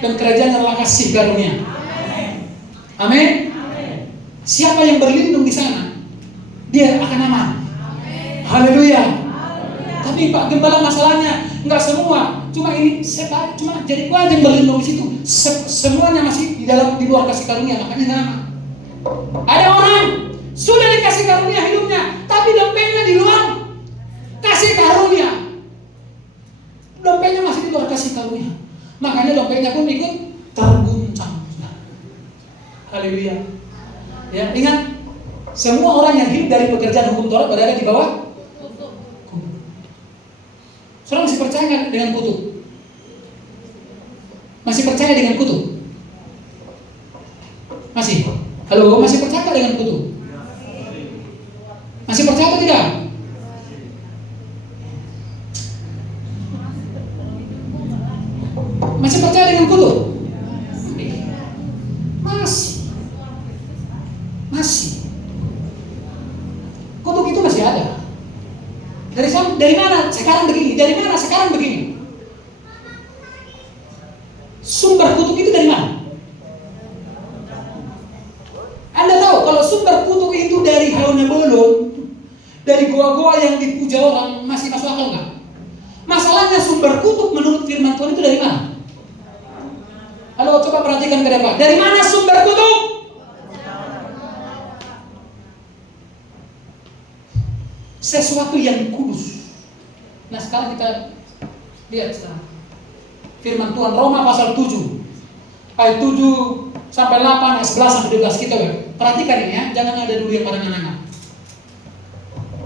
Dan kerajaan adalah kasih karunia. Amin. Siapa yang berlindung di sana, dia akan aman. Haleluya. Tapi Pak Gembala, masalahnya enggak semua. Cuma jadi gua aja yang berlindung di situ. Semuanya masih di luar kasih karunia, makanya enggak aman. Ada orang sudah dikasih karunia hidupnya, tapi dompetnya di luar kasih karunia. Dompetnya masih di luar kasih karunia. Makanya dompetnya pun ikut terguncang. Haleluya. Ya, ingat, semua orang yang hidup dari pekerjaan hukum Taurat berada di bawah kutuk. Saudara masih percaya dengan kutuk? Masih percaya dengan kutuk? Masih? Halo, masih percaya dengan kutuk? Masih percaya atau tidak? Masih percaya dengan kutuk? Masih. Kutuk itu masih ada. Dari mana? Sekarang begini. Dari mana? Sekarang begini. Sumber kutuk itu dari mana? Anda tahu kalau sumber kutuk itu dari Haunebolo, dari goa-goa yang dipuja orang, masih masuk akal nggak? Masalahnya sumber kutuk menurut firman Tuhan itu dari mana? Halo, coba perhatikan ke depan. Dari mana sumber kutuk? Sesuatu yang kudus. Nah, sekarang kita lihat sekarang firman Tuhan Roma pasal 7 ayat 7 sampai 8, ayat 11 sampai 12 kita perhatikan ini ya, jangan ada dulu yang padangan-padangan.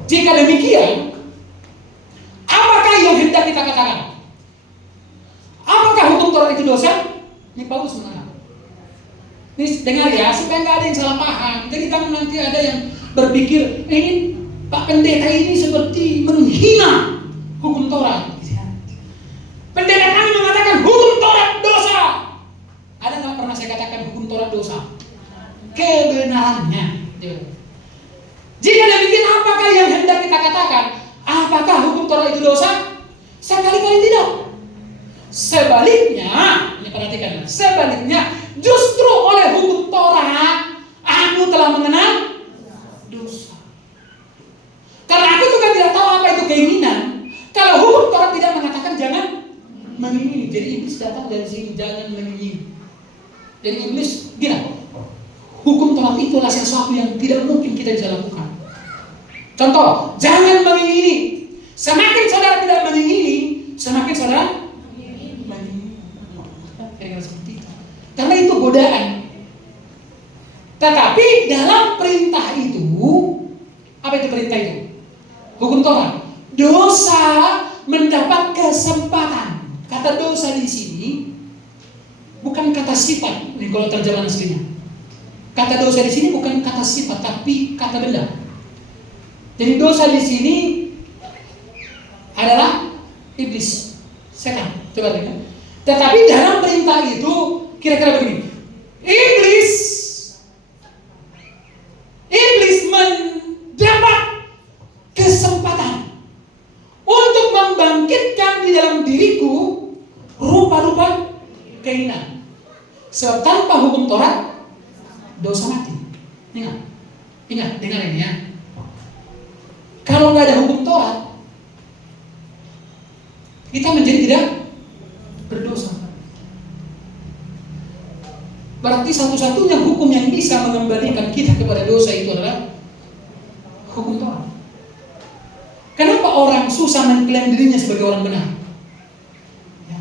Jika demikian, apakah yang hendak kita katakan? Apakah hukum Taurat itu dosa? Ini Paulus mengatakan. Ini dengar ya, supaya nggak ada yang salah paham. Jadi jangan nanti ada yang berpikir ini Pak Pendeta ini seperti menghina hukum Taurat. Pendeta kami mengatakan hukum Taurat dosa. Ada nggak pernah saya katakan hukum Taurat dosa? Kebenarannya. Jika demikian, apakah yang hendak kita katakan? Apakah hukum Taurat itu dosa? Sekali-kali tidak. Sebaliknya, ini perhatikan. Sebaliknya, justru oleh hukum Taurat aku telah mengenal dosa. Karena aku juga tidak tahu apa itu keinginan. Kalau hukum Taurat tidak mengatakan jangan mengingini. Jadi iblis datang dari sini, jangan jangan mengingingi. Jadi iblis gini, hukum Taurat itu adalah sesuatu yang tidak mungkin kita bisa lakukan. Contoh, jangan mengingini. Semakin saudara tidak mengingini, semakin saudara mengingini. Kira-kira seperti itu. Karena itu godaan. Tetapi dalam perintah itu, apa itu perintah itu? Hukum Taurat. Dosa mendapat kesempatan. Kata dosa di sini bukan kata sifat. Ini kalau terjemahan aslinya. Kata dosa di sini bukan kata sifat, tapi kata benda. Jadi dosa di sini adalah iblis, setan. Coba lihat. Tetapi dalam perintah itu kira-kira begini. Iblis mendapat kesempatan untuk membangkitkan di dalam diriku rupa-rupa keinginan. Sebab tanpa hukum Taurat dosa mati. Ingat, dengar ini ya. Kalau nggak ada hukum Taurat, kita menjadi tidak berdosa. Berarti satu-satunya hukum yang bisa mengembalikan kita kepada dosa itu adalah hukum Taurat. Kenapa orang susah mengklaim dirinya sebagai orang benar? Ya,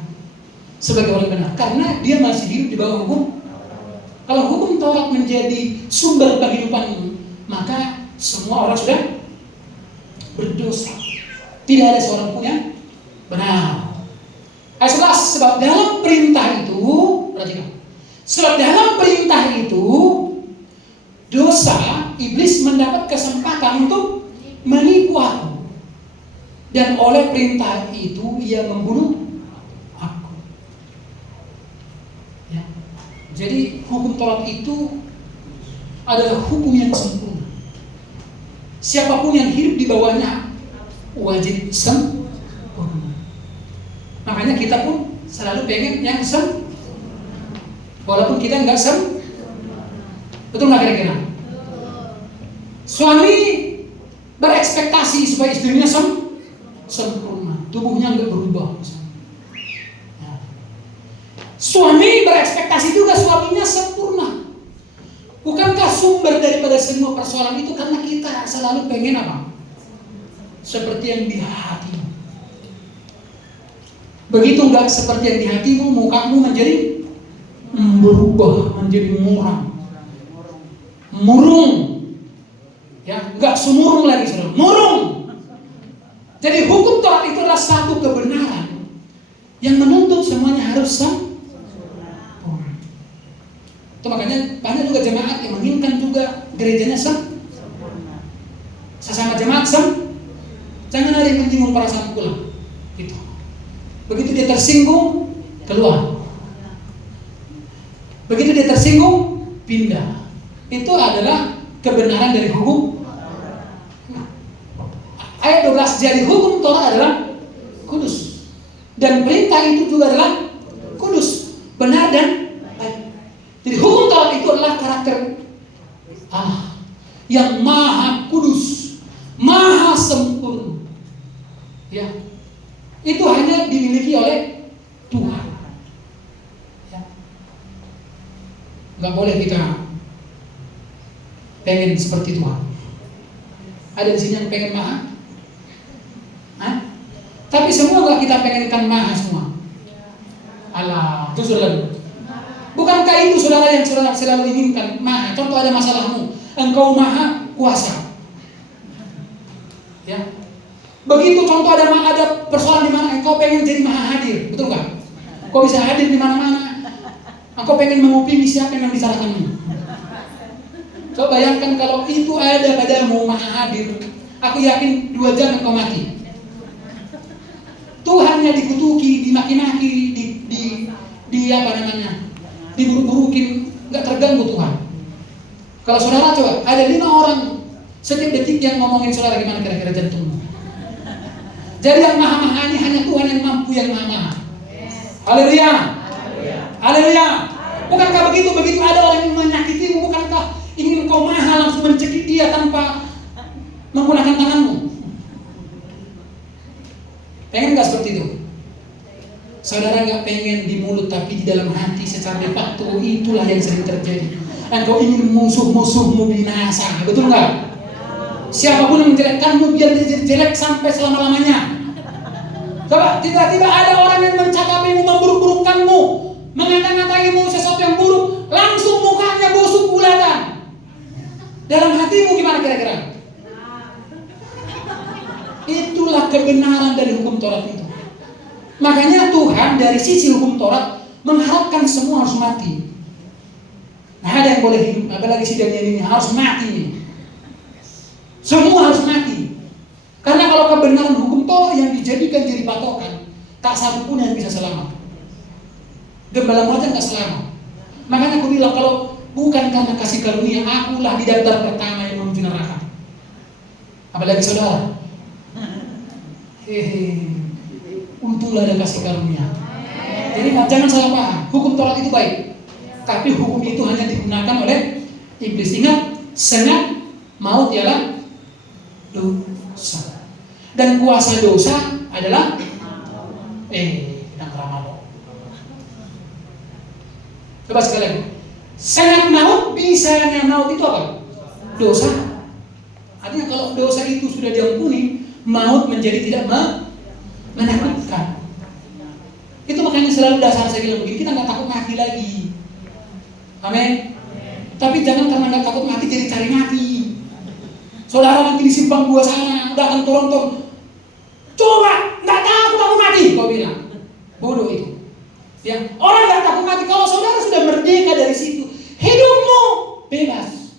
sebagai orang benar, karena dia masih hidup di bawah hukum. Kalau hukum Taurat menjadi sumber kehidupanmu, maka semua orang sudah berdosa. Tidak ada seorang pun yang benar. Ayat 11, sebab dalam perintah itu, perhatikan. Sebab dalam perintah itu, dosa, iblis mendapat kesempatan untuk menipu aku. Dan oleh perintah itu, ia membunuh aku. Ya. Jadi hukum Taurat itu adalah hukum yang sempurna. Siapapun yang hidup di bawahnya wajib sempurna. Makanya kita pun selalu pengen yang sempurna. Walaupun kita nggak betul nggak kira-kira? Suami berekspektasi supaya istrinya sempurna, tubuhnya nggak berubah. Ya. Suami berekspektasi juga suaminya sempurna. Bukankah sumber daripada semua persoalan itu karena kita selalu pengen apa? Seperti yang di hatimu. Begitu nggak seperti yang di hatimu, mukamu menjadi berubah menjadi murung, ya, nggak semurung lagi, saudara, murung. Jadi hukum Taurat itu adalah satu kebenaran yang menuntut semuanya harus sempurna. Itu makanya banyak juga jemaat yang menginginkan juga gerejanya sempurna. Sesama jemaat jangan ada yang menyinggung perasaan pula. Gitu. Begitu dia tersinggung, keluar. Begitu dia tersinggung, pindah. Itu adalah kebenaran dari hukum. Ayat 12, jadi hukum Taurat adalah kudus. Dan perintah itu juga adalah kudus, benar dan baik. Jadi hukum Taurat itu adalah karakter Allah yang maha kudus, maha sempurna. Ya. Itu hanya dimiliki oleh Tuhan. Gak boleh kita pengen seperti Tuhan. Ada di sini yang pengen maha? Hah? Tapi semua gak kita pengenkan maha semua? Alah, itu saudara. Bukankah itu saudara yang saudara selalu inginkan maha? Contoh ada masalahmu, engkau maha kuasa. Ya. Begitu contoh ada persoalan di mana engkau pengen jadi maha hadir, betul gak? Kau bisa hadir di mana-mana. Engkau pengen mengupimi siapa yang disalahkanmu. Coba bayangkan kalau itu ada padamu maha hadir, aku yakin 2 jam engkau mati. Tuhannya dikutuki, dimaki-maki, di apa namanya, diburuk-burukin, nggak terganggu Tuhan. Kalau saudara coba, ada 5 orang setiap detik yang ngomongin saudara, gimana kira-kira jantungmu? Jadi yang maha-maha ini hanya Tuhan yang mampu, yang maha-maha. Haleluya. Haleluya. Bukankah begitu ada orang yang menyakitimu, bukankah ingin kau maha langsung mencekik dia tanpa menggunakan tanganmu? Pengen gak seperti itu? Saudara nggak pengen di mulut tapi di dalam hati secara de facto itulah yang sering terjadi. Engkau ingin musuh-musuhmu binasa, betul nggak? Siapapun yang menjelekkanmu biar dia jelek sampai selama-lamanya. Coba tiba-tiba ada orang yang mencakapimu, memburuk-burukkanmu, mengata-ngataimu sesuatu yang buruk, langsung mukanya busuk bulatan. Dalam hatimu gimana kira-kira? Itulah kebenaran dari hukum Taurat itu. Makanya Tuhan dari sisi hukum Taurat mengharapkan semua harus mati. Nah, ada yang boleh hidup, apalagi si Daniel ini harus mati nih. Semua harus mati. Karena kalau kebenaran hukum Taurat yang dijadikan jadi patokan, tak satu pun yang bisa selamat. Gembala aja nggak selamat. Makanya aku bilang kalau bukan karena kasih karunia, akulah di daftar pertama yang menuju neraka. Apalagi saudara. Untunglah ada kasih karunia. Jadi jangan salah paham, hukum Taurat itu baik, tapi hukum itu hanya digunakan oleh iblis. Ingat, sengat maut ialah dosa, dan kuasa dosa adalah ramalo. Coba sekali lagi, sengat maut, bisanya maut itu apa? Dosa. Artinya kalau dosa itu sudah diampuni, maut menjadi tidak menakutkan. Itu makanya selalu dasar saya bilang begini, kita nggak takut mati lagi. Amin. Tapi jangan karena nggak takut mati jadi cari mati. Saudara nanti di simpang dua sana udah akan turun. Coba nggak takut aku mati, kau bilang bodoh itu. Ya, orang nggak takut mati kalau saudara sudah merdeka dari situ, hidupmu bebas.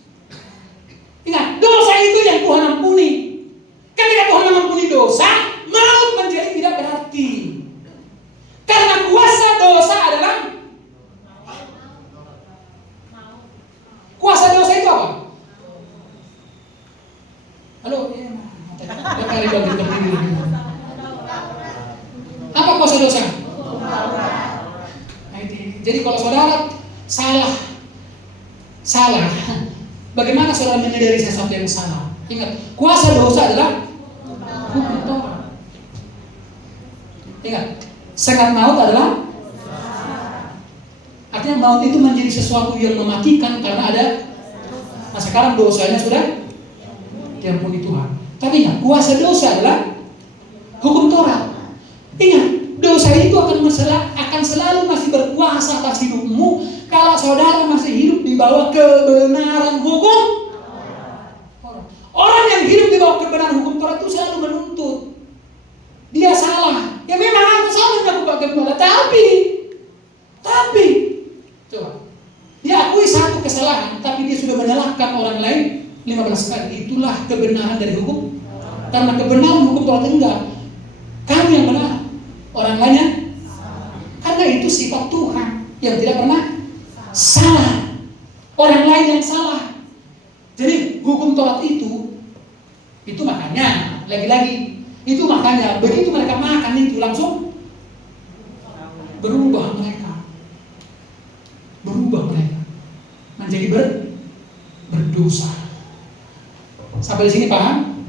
Ingat, dosa itu yang Tuhan ampuni. Ketika Tuhan mengampuni dosa, maut menjadi tidak berarti. Karena kuasa dosa adalah kuasa dosa itu apa? Halo, apa kuasa dosa? Jadi kalau saudara salah, bagaimana saudara menyadari sesuatu yang salah? Ingat, kuasa dosa adalah hukum Taurat. Ingat, sengat maut adalah, artinya maut itu menjadi sesuatu yang mematikan karena ada. Nah sekarang dosanya sudah diampuni Tuhan. Tapi ingat, kuasa dosa adalah hukum Taurat. Ingat, dosa itu akan selalu masih berkuasa atas hidupmu kalau saudara masih hidup di bawah kebenaran hukum. Orang yang hidup di bawah kebenaran hukum Taurat itu selalu menuntut. Dia salah. Ya memang aku salah melakukan kebenaran. Tapi coba, dia akui satu kesalahan, tapi dia sudah menyalahkan orang lain 15 kali. Itulah kebenaran dari hukum. Karena kebenaran hukum Taurat enggak. Kamu yang benar, orang lainnya. Karena itu sifat Tuhan yang tidak pernah salah. Orang lain yang salah. Jadi hukum Taurat itu makanya lagi-lagi itu makanya begitu mereka makan itu langsung berubah mereka menjadi berdosa. Sampai di sini paham?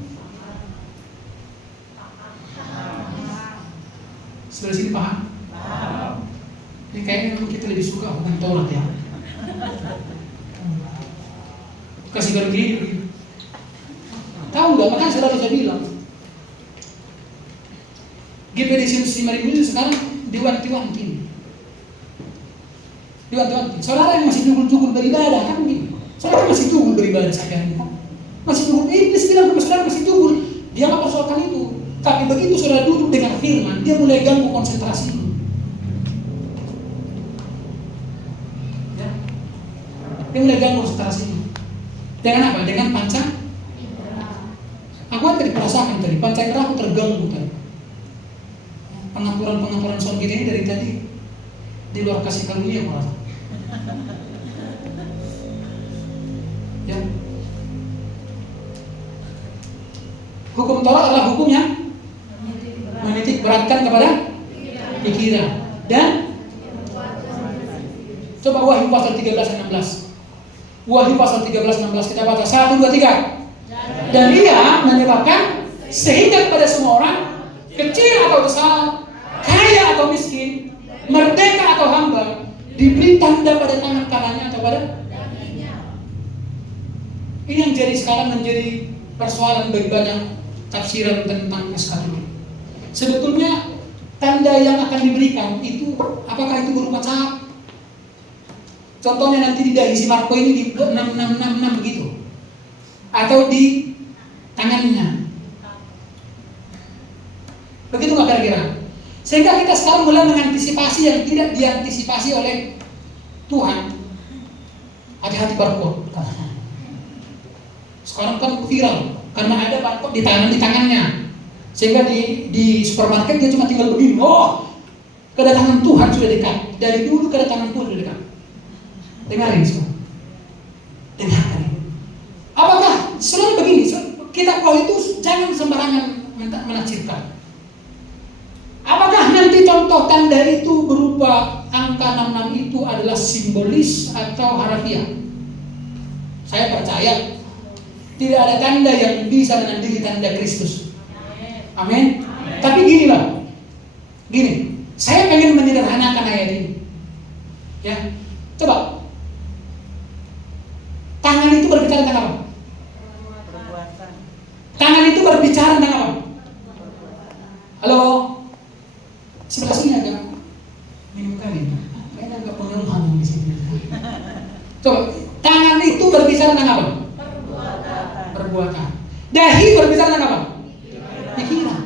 Sampai di sini paham? Ini kayaknya kita lebih suka hukum Taurat ya. Kasih begini. Tahu nggak? Makanya selalu saya bilang GPD 5.000 itu sekarang diwanti-wanti. Saudara yang masih dugul beribadah kan gitu. Saudara masih dugul beribadah sekalian kan? Masih dugul. Iblis bilang ke saudara masih dugul. Dia nggak persoalkan itu. Tapi begitu saudara duduk dengan firman, dia mulai ganggu konsentrasimu. Ya. Dia mulai ganggu konsentrasimu. Dengan apa? Dengan panca. Aku tadi merasakan tadi panca indera aku terganggu tadi. Pengampuran soal kita ini dari tadi di luar kasih karunia aku rasa. Ya. Hukum Taurat adalah hukum yang menitik beratkan kepada pikiran dan coba Wahyu pasal 13 dan 16. Wahyu pasal 13-16 kita baca 1, 2, 3. Dan ia menyebabkan sehingga kepada semua orang, kecil atau besar, kaya atau miskin, Merdeka atau hamba diberi tanda pada tangan kanannya atau pada dahinya. ini yang jadi sekarang menjadi persoalan bagi banyak tafsiran tentang eskatologi. Sebetulnya tanda yang akan diberikan itu apakah itu berupa cap? Contohnya nanti di dahi si Marco ini di 6666 begitu, atau di tangannya. Begitu nggak kira-kira? Sehingga kita sekarang mulai mengantisipasi yang tidak diantisipasi oleh Tuhan. Hati-hati barcode. Sekarang kan viral karena ada barcode di tangannya. Sehingga di supermarket dia cuma tinggal begini. Oh, kedatangan Tuhan sudah dekat. Dari dulu kedatangan Tuhan sudah dekat. Dengarin semua. Dengarkan. Apakah selalu begini? Kita kalau itu jangan sembarangan menafsirkan. Apakah nanti contoh tanda itu berupa angka 66 itu adalah simbolis atau harafiah? Saya percaya tidak ada tanda yang bisa menandingi tanda Kristus. Amin. Tapi gini lah, gini, saya pengen menyederhanakan ayat ini. Ya, coba. Tangan itu berbicara tentang apa? Perbuatan. Tangan itu berbicara tentang apa? Halo, sebelah sini agak minum kali, kayaknya agak pengeluhan di sini. Coba, tangan itu berbicara tentang apa? Perbuatan. Dahi berbicara tentang apa? Pikiran.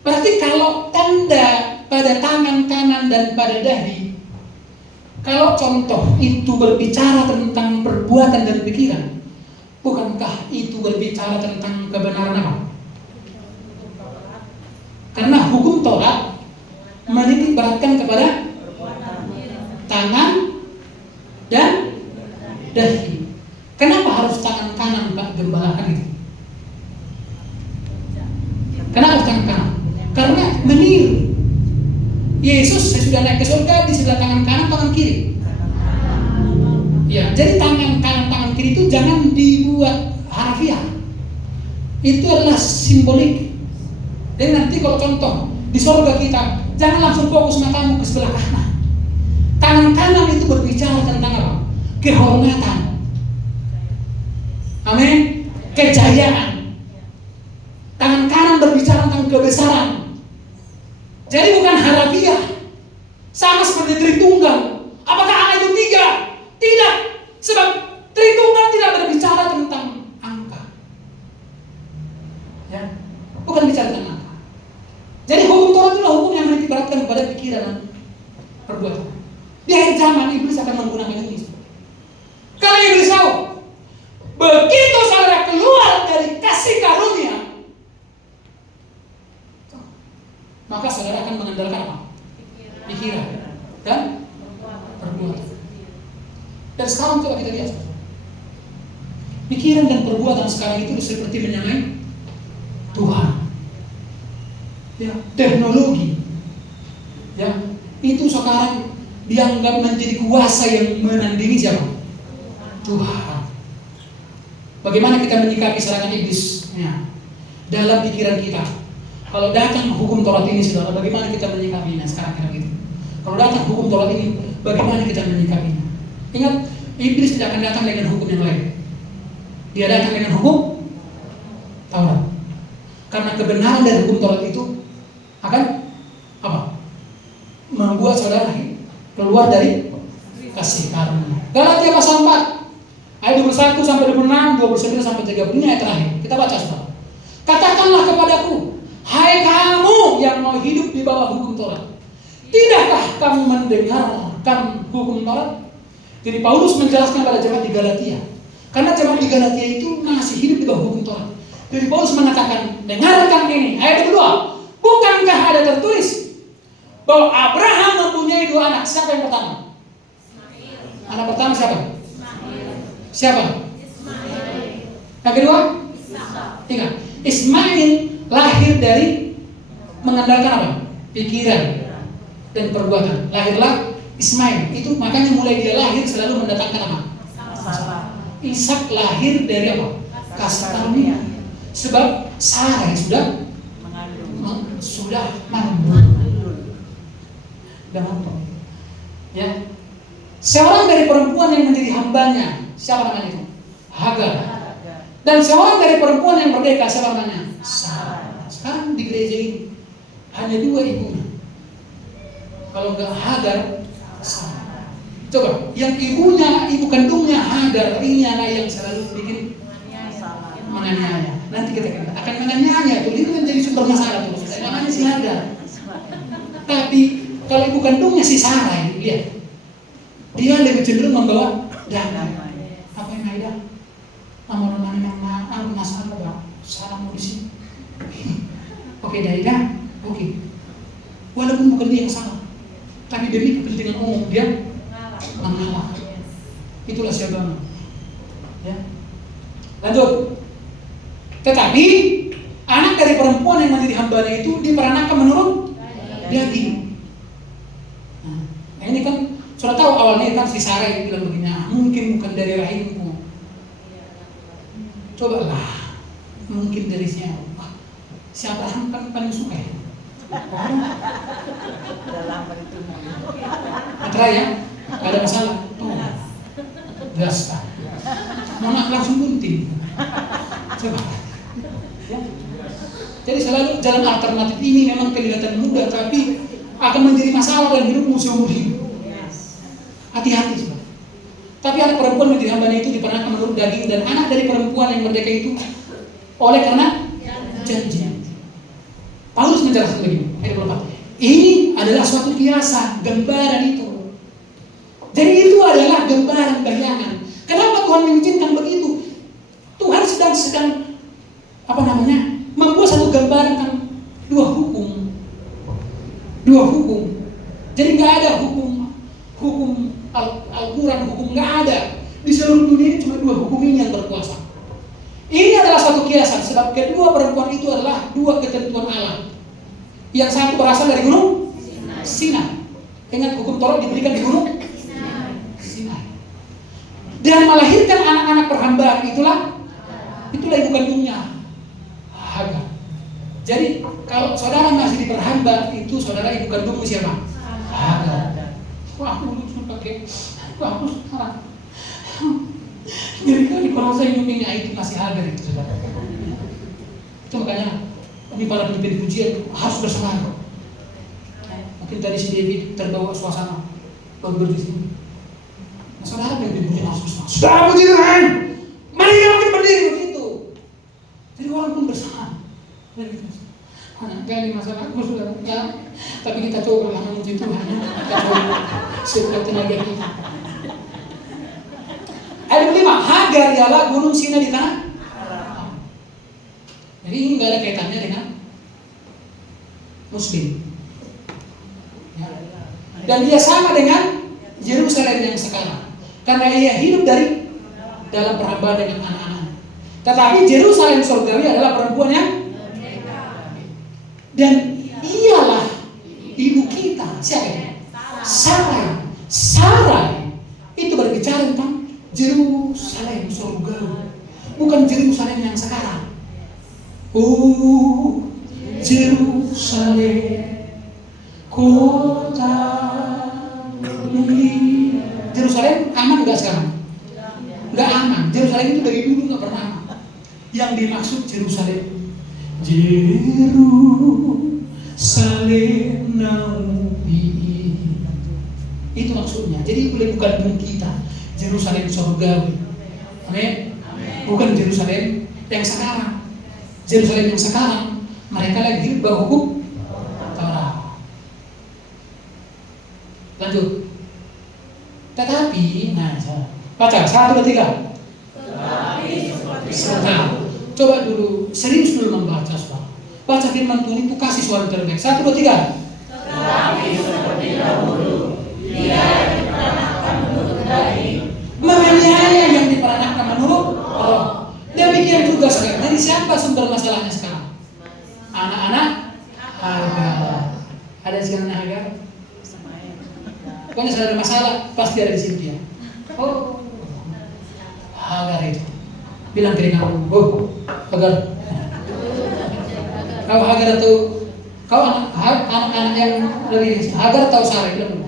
Berarti kalau tanda pada tangan kanan dan pada dahi, kalau contoh itu berbicara tentang perbuatan dan pikiran, bukankah itu berbicara tentang kebenaran apa? Karena hukum Taurat menitik beratkan kepada tangan dan dahi. Kenapa harus tangan kanan, Pak Gembala kan itu? Kenapa tangan kanan? Karena meniru Yesus sesudah naik ke surga di sebelah tangan kanan, tangan kiri. Ya, jadi tangan kanan, tangan kiri itu jangan dibuat harafiah. Itu adalah simbolik. Jadi nanti kalau contoh di surga kita, jangan langsung fokus matamu ke sebelah kanan. Tangan kanan itu berbicara tentang apa? Kehormatan. Amin. Kejayaan. Tangan kanan berbicara tentang kebesaran. Jadi bukan harafiah. Sama seperti Tritunggal. Apakah Allah itu 3? Tidak. Sebab Tritunggal tidak berbicara tentang angka. Ya. Bukan bicara tentang angka. Jadi hukum Taurat itulah hukum yang menitik beratkan kepada pikiran dan perbuatan. Di akhir zaman iblis akan menggunakan ini. Kalau iblis tahu, begitu saudara keluar dari kasih karunia, maka saudara akan mengandalkan apa? Pikiran dan perbuatan. Dan sekarang coba kita lihat, pikiran dan perbuatan sekarang itu seperti menyamai Tuhan. Ya, teknologi, ya, itu sekarang dianggap menjadi kuasa yang menandingi siapa? Tuhan. Bagaimana kita menyikapi serangan iblis? Ya, dalam pikiran kita. Kalau datang hukum Taurat ini, saudara, bagaimana kita menyikapinya sekarang kita gitu? Kalau datang hukum Taurat ini, bagaimana kita menyikapinya? Ingat, iblis tidak akan datang dengan hukum yang lain. Dia datang dengan hukum Taurat. Karena kebenaran dari hukum Taurat itu akan apa? Membuat saudara keluar dari kasih karunia. Galatia pasal 4 ayat 21 sampai 26, 29 sampai 30 ini ayat terakhir. Kita baca saudara. Katakanlah kepadaku, hai kamu yang mau hidup di bawah hukum Taurat, tidakkah kamu mendengarkan hukum Taurat? Jadi Paulus menjelaskan pada jemaat di Galatia. Karena jemaat di Galatia itu masih hidup di bawah hukum Taurat. Jadi Paulus mengatakan, dengarkan ini. Ayat kedua, bukankah ada tertulis bahwa Abraham mempunyai 2 anak? Siapa yang pertama? Ismail. Anak pertama siapa? Ismail. Siapa? Ismail. Yang kedua? Tiga. Ismail lahir dari mengandalkan apa? Pikiran dan perbuatan. Lahirlah Ismail. Itu makanya mulai dia lahir selalu mendatangkan apa? Ishak lahir dari apa? Kasih karunia. Sebab Sarah sudah mengandung. dan nonton. Ya. Seorang dari perempuan yang menjadi hambanya, siapa namanya itu? Hagar. Dan seorang dari perempuan yang merdeka, siapa namanya? Sarah. Sekarang di gereja ini hanya dua ibunya. Kalau enggak Hagar, Sarah. Coba, yang ibunya, ibu kandungnya Hagar, ini anak yang selalu bikin menganiaya. Nanti kita akan menganiaya tuh, itu menjadi sumber masalah tuh. Namanya si Hagar. Tapi kalau ibu kandungnya si Sarah, lihat, dia lebih cenderung membawa damai. Apa yang ada? Nama-nama yang aku masalah Bang. Sarah mau di sini. Oke, Daida. Oke. Walaupun bukan dia yang salah, tapi demi kepentingan umum dia mengalah. Itulah siapa. Ya. Lanjut. Tetapi anak dari perempuan yang menjadi hambanya itu diperanakan menurut daging. Nah, ini kan sudah tahu awalnya kan si Sarah yang bilang begini, mungkin bukan dari rahimku. Coba lah, mungkin dari siapa? Si Abraham kan paling suka ya. Dalam perhitungan. Matra ya, gak ada masalah. Oh, jelas kan. Mau nak langsung bunting. Coba. Ya. Jadi selalu jalan alternatif ini memang kelihatan mudah, tapi akan menjadi masalah dalam hidupmu seumur hidup. Hati-hati sudah. Tapi anak perempuan menjadi hambanya itu diperanakan menurut daging, dan anak dari perempuan yang merdeka itu oleh karena janji. Paulus menjelaskan begini, ayat 24. Ini adalah suatu kiasan, gambaran itu. Jadi itu adalah gambaran bayangan. Kenapa Tuhan mengizinkan begitu? Tuhan sedang membuat satu gambaran kan dua hukum. Jadi nggak ada hukum Al-Quran, hukum nggak ada di seluruh dunia. Ini cuma dua hukum ini yang berkuasa. Ini adalah satu kiasan, sebab kedua perempuan itu adalah dua ketentuan Allah. Yang satu berasal dari gunung Sinai. Ingat hukum Taurat diberikan di gunung Sinai. Dan melahirkan anak-anak perhambaan itulah ibu kandungnya Hagar. Jadi kalau saudara masih diperhamba, itu saudara ibu kandungmu siapa? Hagar. Wah, aku lucu pakai. Wah, aku sekarang. Jadi kali kalau saya nyuminya itu masih Hagar itu saudara. Itu makanya ini para pemimpin pujian harus bersemangat. Mungkin tadi si David terbawa suasana baru berdiri. Nah, saudara pemimpin pujian harus bersemangat. Saudara puji Tuhan, mari kita makin berdiri begitu. Jadi orang pun bersemangat. Jangan masalahku saudara. Ya, tapi kita coba lah memuji Tuhan. Kita coba sekuat tenaga kita. Ayat 5, Hagar ialah gunung Sinai di tanah. Jadi ini nggak ada kaitannya dengan Muslim. Ya. Dan dia sama dengan Yerusalem yang sekarang, karena ia hidup dari dalam perhambaan dengan anak-anak. Tetapi Yerusalem surgawi adalah perempuan yang dan ialah ibu kita. Siapa? Sarah itu berbicara tentang Yerusalem surgawi, bukan Yerusalem yang sekarang. Oh, Yerusalem, kota mulia. Yerusalem aman nggak sekarang? Nggak aman. Yerusalem itu dari dulu nggak pernah aman. Yang dimaksud Yerusalem, Yerusalem Nabi. Itu maksudnya. Jadi bukan kita, Yerusalem surgawi. Amin. Bukan Yerusalem yang sekarang. Yerusalem yang sekarang mereka lagi hidup bawah hukum Taurat. Lanjut. Tetapi, baca 1, 2, 3. Coba dulu, serius dulu membaca suara. Baca firman Tuhan itu kasih suara terbaik. 1, 2, 3. Tetapi seperti dahulu, dia yang diperanakkan menurut daging, Menganiaya yang diperanakkan menurut roh. Demikian juga sekarang. Jadi siapa sumber masalahnya sekarang? Anak-anak Hagar. Ada sekarang Hagar? Pokoknya ada masalah pasti ada di sini dia. Oh, Hagar itu. Bilang ke kamu, oh Hagar. Kau Hagar atau Kau anak-anak yang dari Hagar tahu Sarai belum?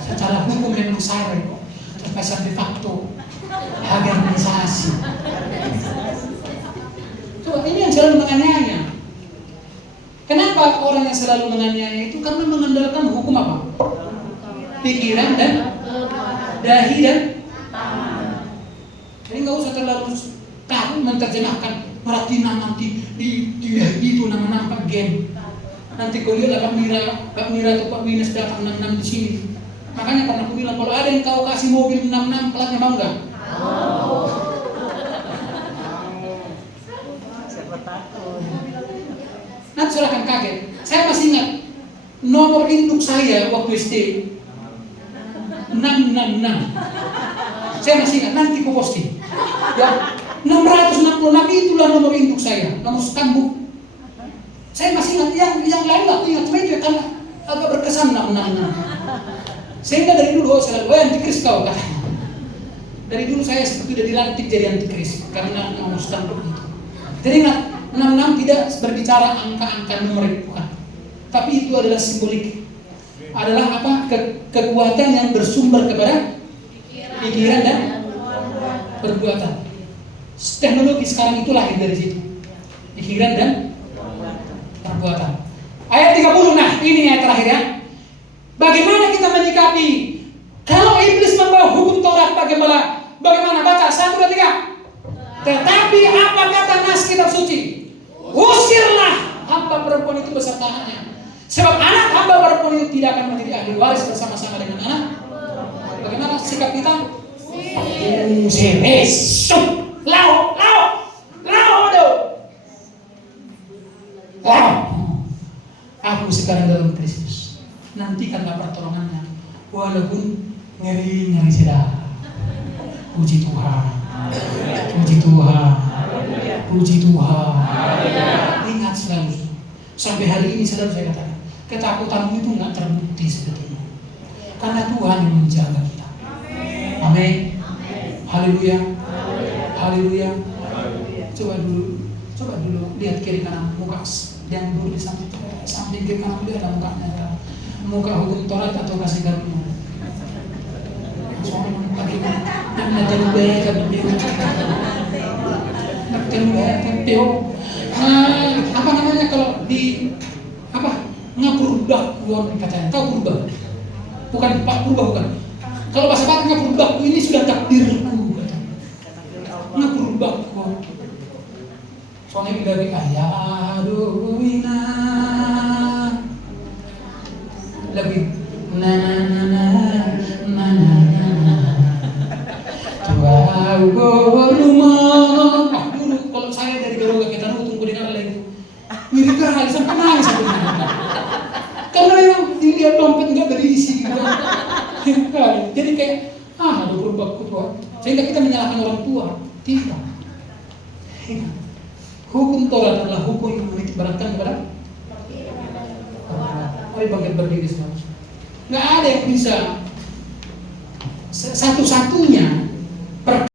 Secara hukum memang Sarai, terkesan de facto Hagarisasi. Coba ini yang selalu menganiaya. Kenapa orang yang selalu menganiaya itu? Karena mengandalkan hukum apa? Pikiran dan dahi dan jadi nggak usah terlalu takut menerjemahkan. Berarti nanti itu nama Pak Gen. Nanti kau lihat Pak Mira atau Pak Winas datang 66 di sini. Makanya karena aku bilang kalau ada yang kau kasih mobil 66 platnya mau nggak? Siapa takut? Nanti saya akan kaget. Saya masih ingat nomor induk saya waktu SD 666. Saya masih ingat, nanti ku posting. Ya, 666 itulah nomor induk saya, nomor stambuk. Saya masih ingat yang lain nggak ingat, cuma itu karena agak berkesan 666. Sehingga dari dulu saya selalu antikris kau katanya. Dari dulu saya seperti sudah dilantik jadi antikris karena nomor stambuk itu. Jadi ingat, 66 tidak berbicara angka-angka numerik, bukan. Tapi itu adalah simbolik. Adalah apa? Kekuatan yang bersumber kepada pikiran dan perbuatan. Teknologi sekarang itu lahir dari situ. Pikiran dan perbuatan. Ayat 30, nah ini ayat terakhir ya. Bagaimana kita menyikapi kalau iblis membawa hukum Taurat, bagaimana baca 1, 2, 3. Tetapi apa kata nas kitab suci? Usirlah hamba perempuan itu beserta anaknya. Sebab anak hamba perempuan itu tidak akan menjadi ahli waris bersama-sama dengan anak. Bagaimana sikap kita? Usir, lao. Aku sekarang dalam Kristus. Nantikanlah pertolongannya, walaupun ngeri sedang. Puji Tuhan. Ingat selalu. Sampai hari ini selalu saya katakan, ketakutanmu itu nggak terbukti sebetulnya, karena Tuhan yang menjaga kita. Amin. Haleluya. Coba dulu lihat kiri kanan muka dan dulu di samping kiri kanan dia ada mukanya, muka hukum Taurat atau kasih karunia. Soalnya pakai apa namanya kalau di apa ngapurubah katanya, tahu purba? Bukan Pak Purba, bukan. Kalau bahasa Batak ngapurubah ini sudah takdirku katanya. Ngapurubah. Soalnya dari ayah duwina lebih na rumah. Dulu kalau saya dari Garuda kita tunggu dengar lagi mirip kali sampai nangis karena memang dilihat dompet nggak berisi gitu. Jadi kayak ada berubah tua sehingga kita menyalahkan orang tua. Tidak. Hukum Taurat adalah hukum yang menitikberatkan kepada mari bangkit berdiri semua. Nggak ada yang bisa satu-satunya